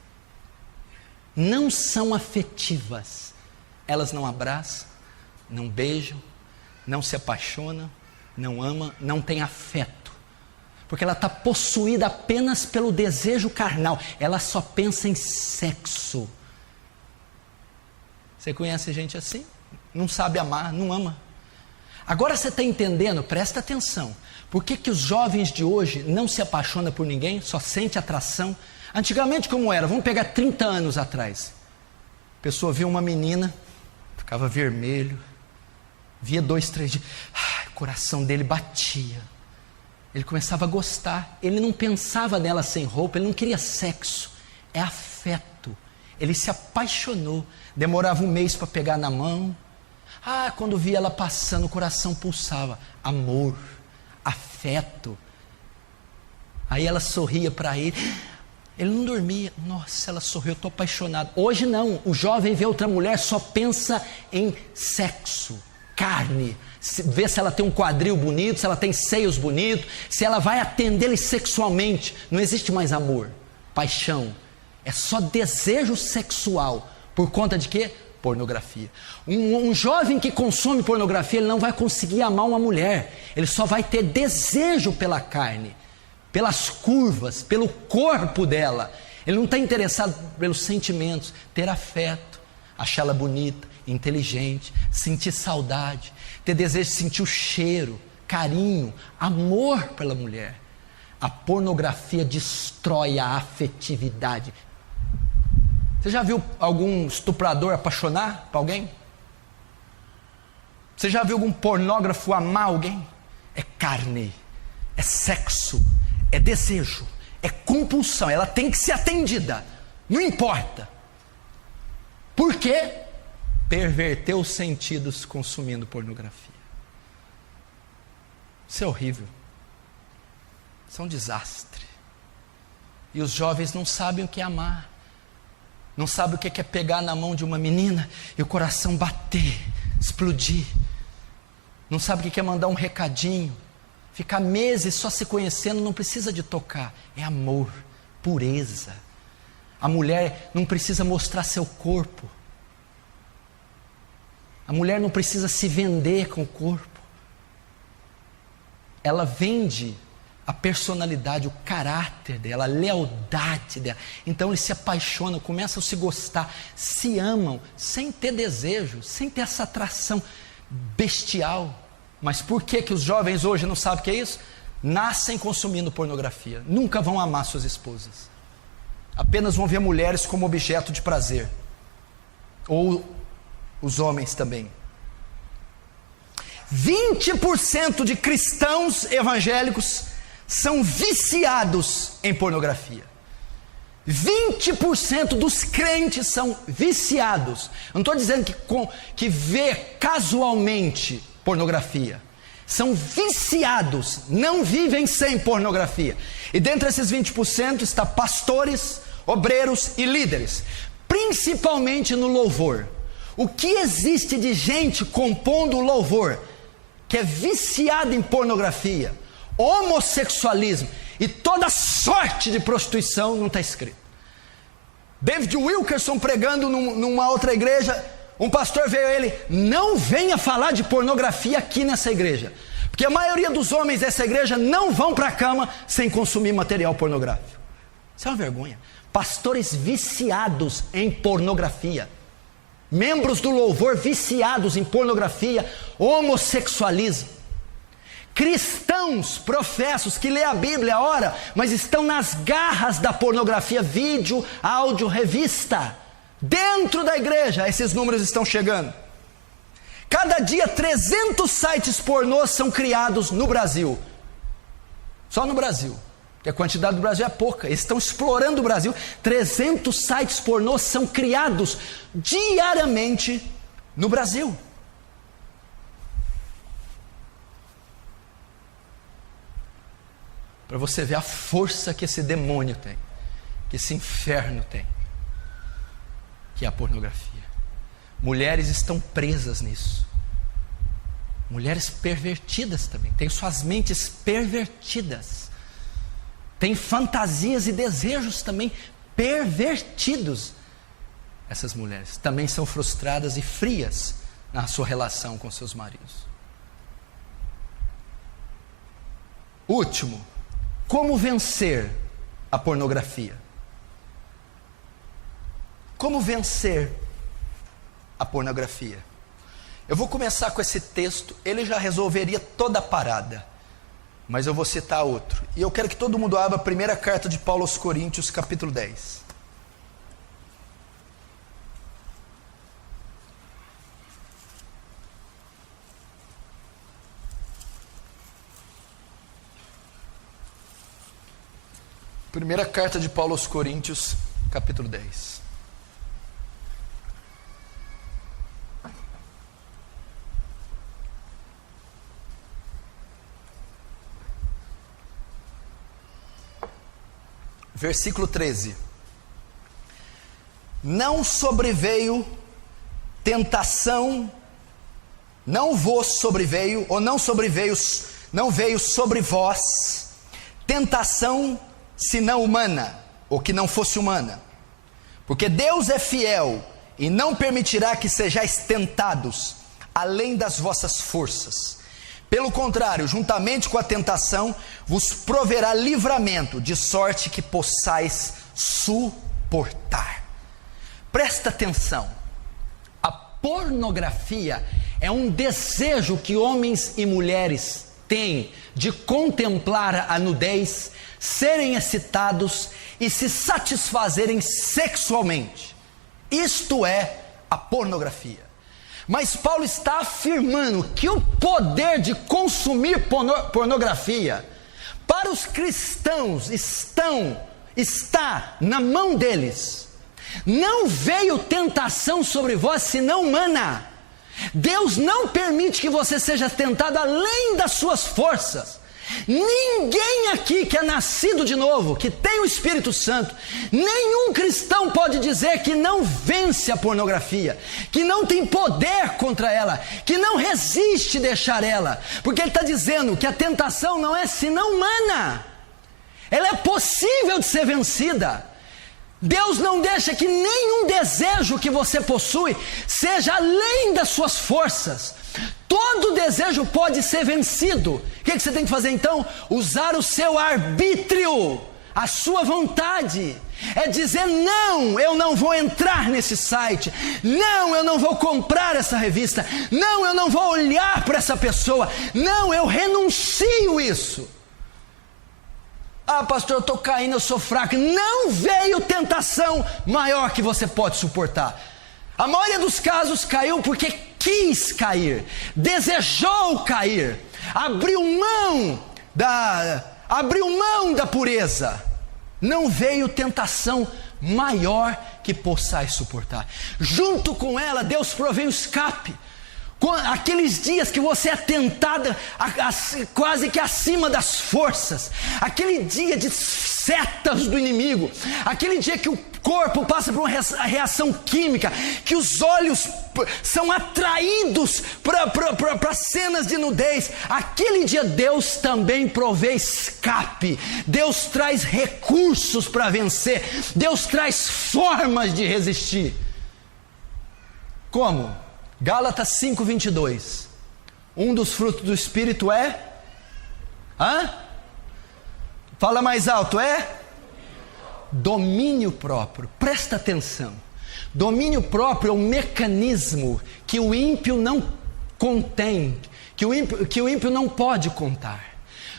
não são afetivas. Elas não abraçam, não beijam, não se apaixonam, não amam, não têm afeto. Porque ela está possuída apenas pelo desejo carnal. Ela só pensa em sexo. Você conhece gente assim? Não sabe amar, não ama. Agora você está entendendo, presta atenção. Por que os jovens de hoje não se apaixonam por ninguém, só sente atração? Antigamente como era? Vamos pegar 30 anos atrás. A pessoa via uma menina, ficava vermelho, via 2, 3 dias, o coração dele batia. Ele começava a gostar. Ele não pensava nela sem roupa, ele não queria sexo. É afeto. Ele se apaixonou. Demorava 1 mês para pegar na mão. Quando via ela passando, o coração pulsava. Amor, afeto. Aí ela sorria para ele. Ele não dormia. Nossa, ela sorriu, eu estou apaixonado. Hoje não. O jovem vê outra mulher, só pensa em sexo, carne. Vê se ela tem um quadril bonito, se ela tem seios bonitos, se ela vai atendê-lo sexualmente. Não existe mais amor, paixão. É só desejo sexual. Por conta de quê? Pornografia. Um jovem que consome pornografia, ele não vai conseguir amar uma mulher. Ele só vai ter desejo pela carne, pelas curvas, pelo corpo dela. Ele não está interessado pelos sentimentos, ter afeto, achá-la bonita, inteligente, sentir saudade, ter desejo de sentir o cheiro, carinho, amor pela mulher. A pornografia destrói a afetividade. Você já viu algum estuprador apaixonar por alguém? Você já viu algum pornógrafo amar alguém? É carne, é sexo, é desejo, é compulsão. Ela tem que ser atendida, não importa. Por quê? Perverteu os sentidos consumindo pornografia. Isso é horrível. Isso é um desastre. E os jovens não sabem o que é amar. Não sabem o que é pegar na mão de uma menina e o coração bater, explodir. Não sabem o que é mandar um recadinho. Ficar meses só se conhecendo, não precisa de tocar. É amor, pureza. A mulher não precisa mostrar seu corpo. A mulher não precisa se vender com o corpo. Ela vende a personalidade, o caráter dela, a lealdade dela. Então eles se apaixonam, começam a se gostar, se amam, sem ter desejo, sem ter essa atração bestial. Mas por que os jovens hoje não sabem o que é isso? Nascem consumindo pornografia, nunca vão amar suas esposas, apenas vão ver mulheres como objeto de prazer, ou os homens também. 20% de cristãos evangélicos são viciados em pornografia. 20% dos crentes são viciados. Eu não estou dizendo que vê casualmente pornografia. são viciados, não vivem sem pornografia. E dentre esses 20% está pastores, obreiros e líderes, principalmente no louvor. O que existe de gente compondo o louvor que é viciada em pornografia, homossexualismo e toda sorte de prostituição, não está escrito. David Wilkerson pregando numa outra igreja, um pastor veio a ele: não venha falar de pornografia aqui nessa igreja, porque a maioria dos homens dessa igreja não vão para a cama sem consumir material pornográfico. Isso é uma vergonha. Pastores viciados em pornografia, membros do louvor viciados em pornografia, homossexualismo, cristãos professos que lê a Bíblia, ora, mas estão nas garras da pornografia, vídeo, áudio, revista. Dentro da igreja esses números estão chegando. Cada dia 300 sites pornôs são criados no Brasil. Só no Brasil, porque a quantidade do Brasil é pouca. Eles estão explorando o Brasil. 300 sites pornôs são criados diariamente no Brasil. Para você ver a força que esse demônio tem, que esse inferno tem, que é a pornografia. Mulheres estão presas nisso. Mulheres pervertidas também, têm suas mentes pervertidas, têm fantasias e desejos também pervertidos. Essas mulheres também são frustradas e frias na sua relação com seus maridos. Último, como vencer a pornografia? Como vencer a pornografia? Eu vou começar com esse texto, ele já resolveria toda a parada, mas eu vou citar outro. E eu quero que todo mundo abra a primeira carta de Paulo aos Coríntios, capítulo 10. Primeira carta de Paulo aos Coríntios, capítulo 10. Versículo 13. Não sobreveio tentação, não vos sobreveio, ou não veio sobre vós tentação senão humana, ou que não fosse humana. Porque Deus é fiel e não permitirá que sejais tentados além das vossas forças. Pelo contrário, juntamente com a tentação, vos proverá livramento, de sorte que possais suportar. Presta atenção. A pornografia é um desejo que homens e mulheres têm de contemplar a nudez, serem excitados e se satisfazerem sexualmente. Isto é a pornografia. Mas Paulo está afirmando que o poder de consumir pornografia para os cristãos está na mão deles. Não veio tentação sobre vós senão humana. Deus não permite que você seja tentado além das suas forças. Ninguém aqui que é nascido de novo, que tem o Espírito Santo, nenhum cristão pode dizer que não vence a pornografia, que não tem poder contra ela, que não resiste deixar ela, porque ele está dizendo que a tentação não é senão humana, ela é possível de ser vencida. Deus não deixa que nenhum desejo que você possui seja além das suas forças. Todo desejo pode ser vencido. O que você tem que fazer então? Usar o seu arbítrio, a sua vontade. É dizer: não, eu não vou entrar nesse site. Não, eu não vou comprar essa revista. Não, eu não vou olhar para essa pessoa. Não, eu renuncio isso. Ah, pastor, eu estou caindo, eu sou fraco. Não veio tentação maior que você pode suportar. A maioria dos casos caiu porque quis cair, desejou cair, abriu mão da pureza. Não veio tentação maior que possais suportar. Junto com ela, Deus provém o escape. Aqueles dias que você é tentada quase que acima das forças, aquele dia de setas do inimigo, aquele dia que o corpo passa por uma reação química, que os olhos são atraídos para cenas de nudez, aquele dia Deus também provê escape, Deus traz recursos para vencer, Deus traz formas de resistir. Como? Gálatas 5:22. Um dos frutos do Espírito é? Fala mais alto, é? Domínio próprio. Presta atenção. Domínio próprio é um mecanismo que o ímpio não contém, que o ímpio não pode contar.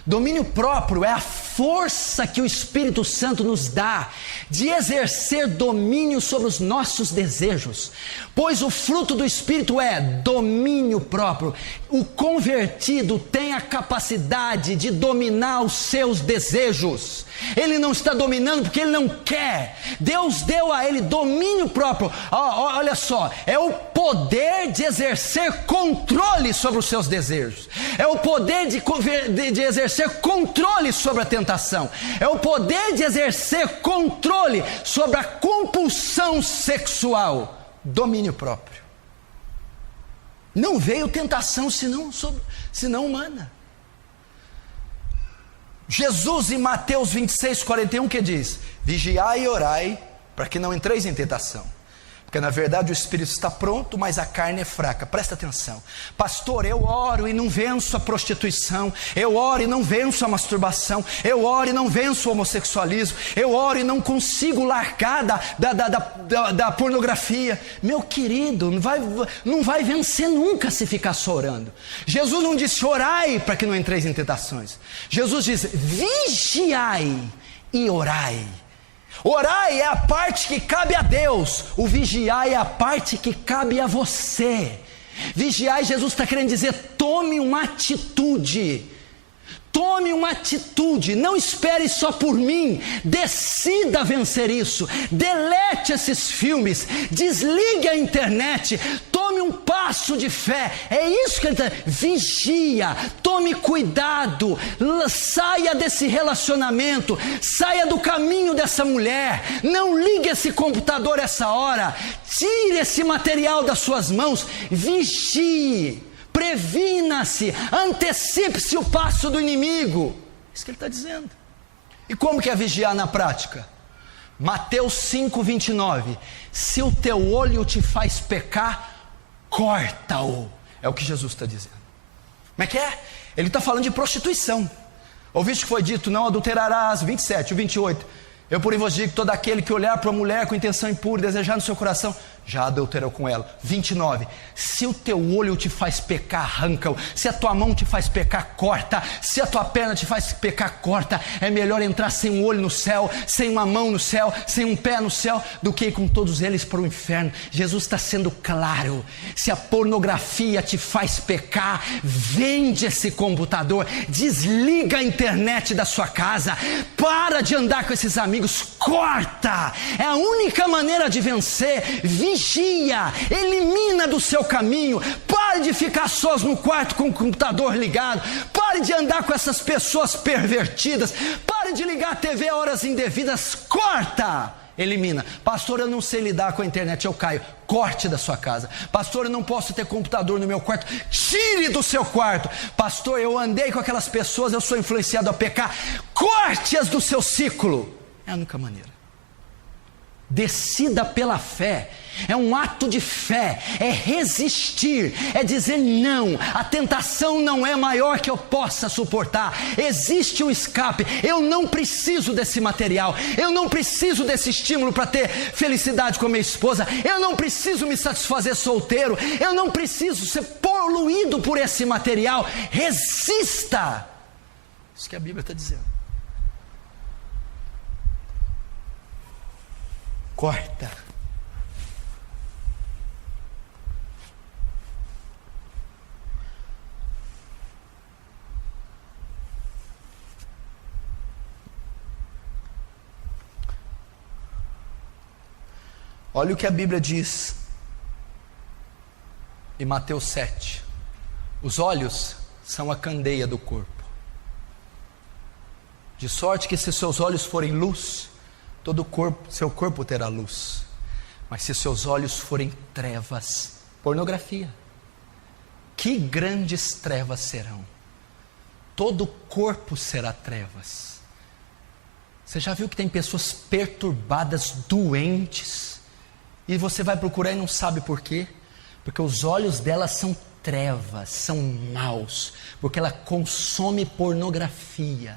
Domínio próprio é a força que o Espírito Santo nos dá de exercer domínio sobre os nossos desejos, pois o fruto do Espírito é domínio próprio. O convertido tem a capacidade de dominar os seus desejos. Ele não está dominando porque ele não quer. Deus deu a ele domínio próprio. Olha só, é o poder de exercer controle sobre os seus desejos. É o poder de exercer controle sobre a tentação. É o poder de exercer controle sobre a compulsão sexual. Domínio próprio. Não veio tentação senão humana. Jesus em Mateus 26:41 que diz: vigiai e orai para que não entreis em tentação, porque na verdade o espírito está pronto, mas a carne é fraca. Presta atenção. Pastor, eu oro e não venço a prostituição, eu oro e não venço a masturbação, eu oro e não venço o homossexualismo, eu oro e não consigo largar da pornografia. Meu querido, não vai vencer nunca se ficar só orando. Jesus não disse orai para que não entreis em tentações. Jesus diz vigiai e orai. Orai é a parte que cabe a Deus, o vigiar é a parte que cabe a você. Vigiar, Jesus está querendo dizer, tome uma atitude. Tome uma atitude, não espere só por mim, decida vencer isso, delete esses filmes, desligue a internet, tome um passo de fé, é isso que ele está, vigia, tome cuidado, saia desse relacionamento, saia do caminho dessa mulher, não ligue esse computador essa hora, tire esse material das suas mãos, vigie. Previna-se, antecipe-se o passo do inimigo. Isso que ele está dizendo. E como que é vigiar na prática? Mateus 5:29. Se o teu olho te faz pecar, corta-o. É o que Jesus está dizendo. Como é que é? Ele está falando de prostituição. Ouviste que foi dito, não adulterarás, 27, 28. Eu porém vos digo que todo aquele que olhar para uma mulher com intenção impura e desejar no seu coração, já adulterou com ela. 29. Se o teu olho te faz pecar, arranca-o. Se a tua mão te faz pecar, corta. Se a tua perna te faz pecar, corta. É melhor entrar sem um olho no céu, sem uma mão no céu, sem um pé no céu, do que ir com todos eles para o inferno. Jesus está sendo claro. Se a pornografia te faz pecar, vende esse computador, desliga a internet da sua casa, para de andar com esses amigos, corta. É a única maneira de vencer. Vigia, elimina do seu caminho, pare de ficar sós no quarto com o computador ligado, pare de andar com essas pessoas pervertidas, pare de ligar a TV a horas indevidas, corta, elimina. Pastor, eu não sei lidar com a internet, eu caio, corte da sua casa. Pastor, eu não posso ter computador no meu quarto, tire do seu quarto. Pastor, eu andei com aquelas pessoas, eu sou influenciado a pecar, corte-as do seu ciclo. É a única maneira. Decida pela fé, é um ato de fé, é resistir, é dizer não, a tentação não é maior que eu possa suportar, existe um escape, eu não preciso desse material, eu não preciso desse estímulo para ter felicidade com a minha esposa, eu não preciso me satisfazer solteiro, eu não preciso ser poluído por esse material, resista, isso que a Bíblia está dizendo. Corta. Olha o que a Bíblia diz e Mateus 7. Os olhos são a candeia do corpo. De sorte que se seus olhos forem luz, todo o corpo, seu corpo terá luz. Mas se seus olhos forem trevas, pornografia, que grandes trevas serão. Todo o corpo será trevas. Você já viu que tem pessoas perturbadas, doentes, e você vai procurar e não sabe por quê? Porque os olhos dela são trevas, são maus, porque ela consome pornografia.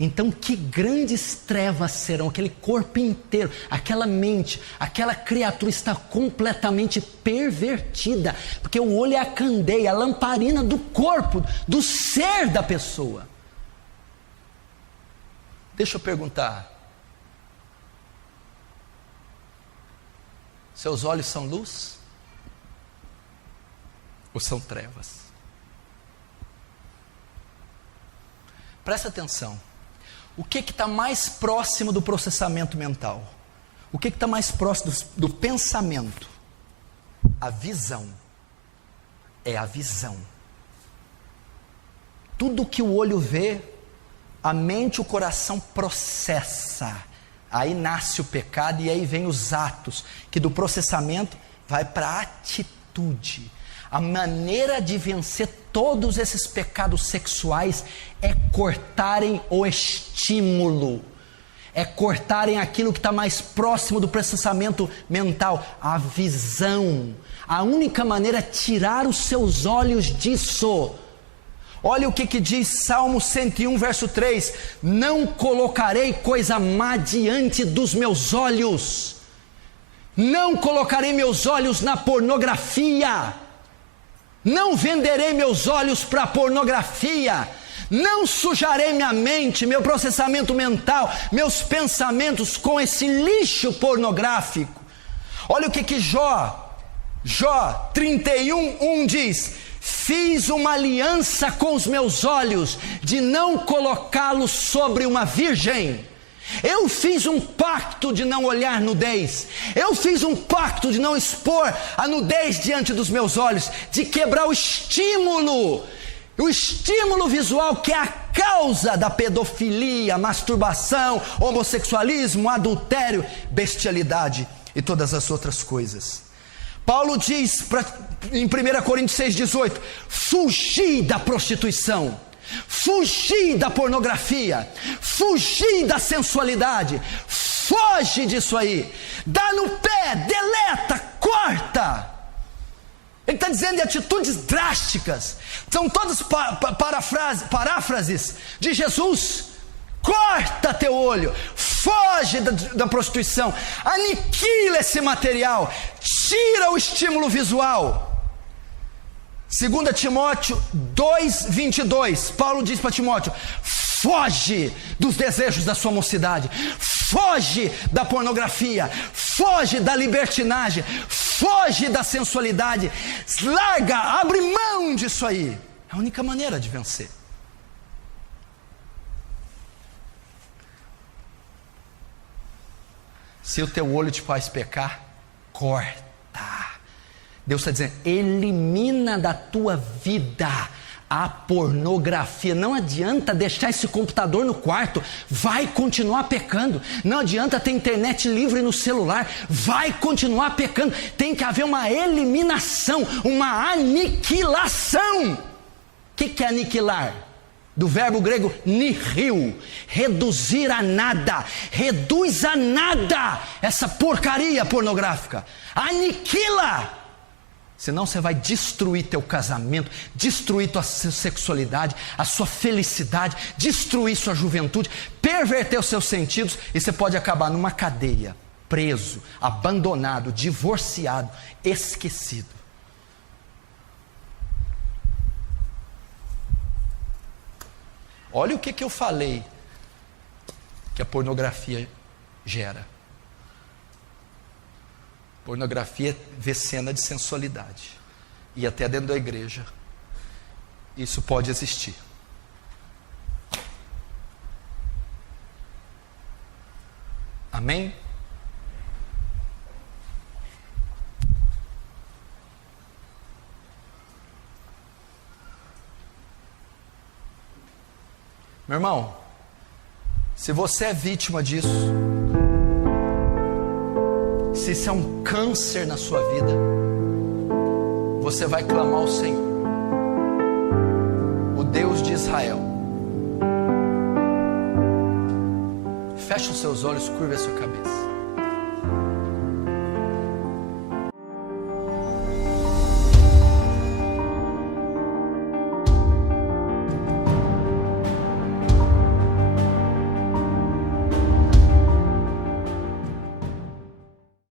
Então que grandes trevas serão, aquele corpo inteiro, aquela mente, aquela criatura está completamente pervertida, porque o olho é a candeia, a lamparina do corpo, do ser da pessoa. Deixa eu perguntar, seus olhos são luz? Ou são trevas? Presta atenção. O que está mais próximo do processamento mental? O que está mais próximo do pensamento? A visão. É a visão. Tudo que o olho vê, a mente e o coração processa. Aí nasce o pecado e aí vem os atos, que do processamento vai para a atitude. A maneira de vencer todos esses pecados sexuais é cortarem o estímulo, é cortarem aquilo que está mais próximo do processamento mental, a visão. A única maneira é tirar os seus olhos disso. Olha o que diz Salmo 101, verso 3: não colocarei coisa má diante dos meus olhos, não colocarei meus olhos na pornografia, não venderei meus olhos para pornografia, não sujarei minha mente, meu processamento mental, meus pensamentos com esse lixo pornográfico. Olha o que Jó 31:1 diz: fiz uma aliança com os meus olhos, de não colocá-los sobre uma virgem. Eu fiz um pacto de não olhar nudez, eu fiz um pacto de não expor a nudez diante dos meus olhos, de quebrar o estímulo visual, que é a causa da pedofilia, masturbação, homossexualismo, adultério, bestialidade e todas as outras coisas. Paulo diz em 1 Coríntios 6,18: fugi da prostituição, fugir da pornografia, fugir da sensualidade, foge disso aí, dá no pé, deleta, corta. Ele está dizendo de atitudes drásticas, são todas paráfrases de Jesus. Corta teu olho, foge da prostituição, aniquila esse material, tira o estímulo visual. 2 Timóteo 2:22, Paulo diz para Timóteo: foge dos desejos da sua mocidade, foge da pornografia, foge da libertinagem, foge da sensualidade, larga, abre mão disso aí. É a única maneira de vencer. Se o teu olho te faz pecar, corta. Deus está dizendo: elimina da tua vida a pornografia. Não adianta deixar esse computador no quarto, vai continuar pecando. Não adianta ter internet livre no celular, vai continuar pecando. Tem que haver uma eliminação, uma aniquilação. O que é aniquilar? Do verbo grego nihil, reduzir a nada. Reduz a nada essa porcaria pornográfica, aniquila. Senão você vai destruir teu casamento, destruir tua sexualidade, a sua felicidade, destruir sua juventude, perverter os seus sentidos, e você pode acabar numa cadeia, preso, abandonado, divorciado, esquecido. Olha o que eu falei que a pornografia gera. Pornografia vê cena de sensualidade, e até dentro da igreja isso pode existir. Amém? Meu irmão, se você é vítima disso, se isso é um câncer na sua vida, você vai clamar ao Senhor, o Deus de Israel. Feche os seus olhos, curva a sua cabeça.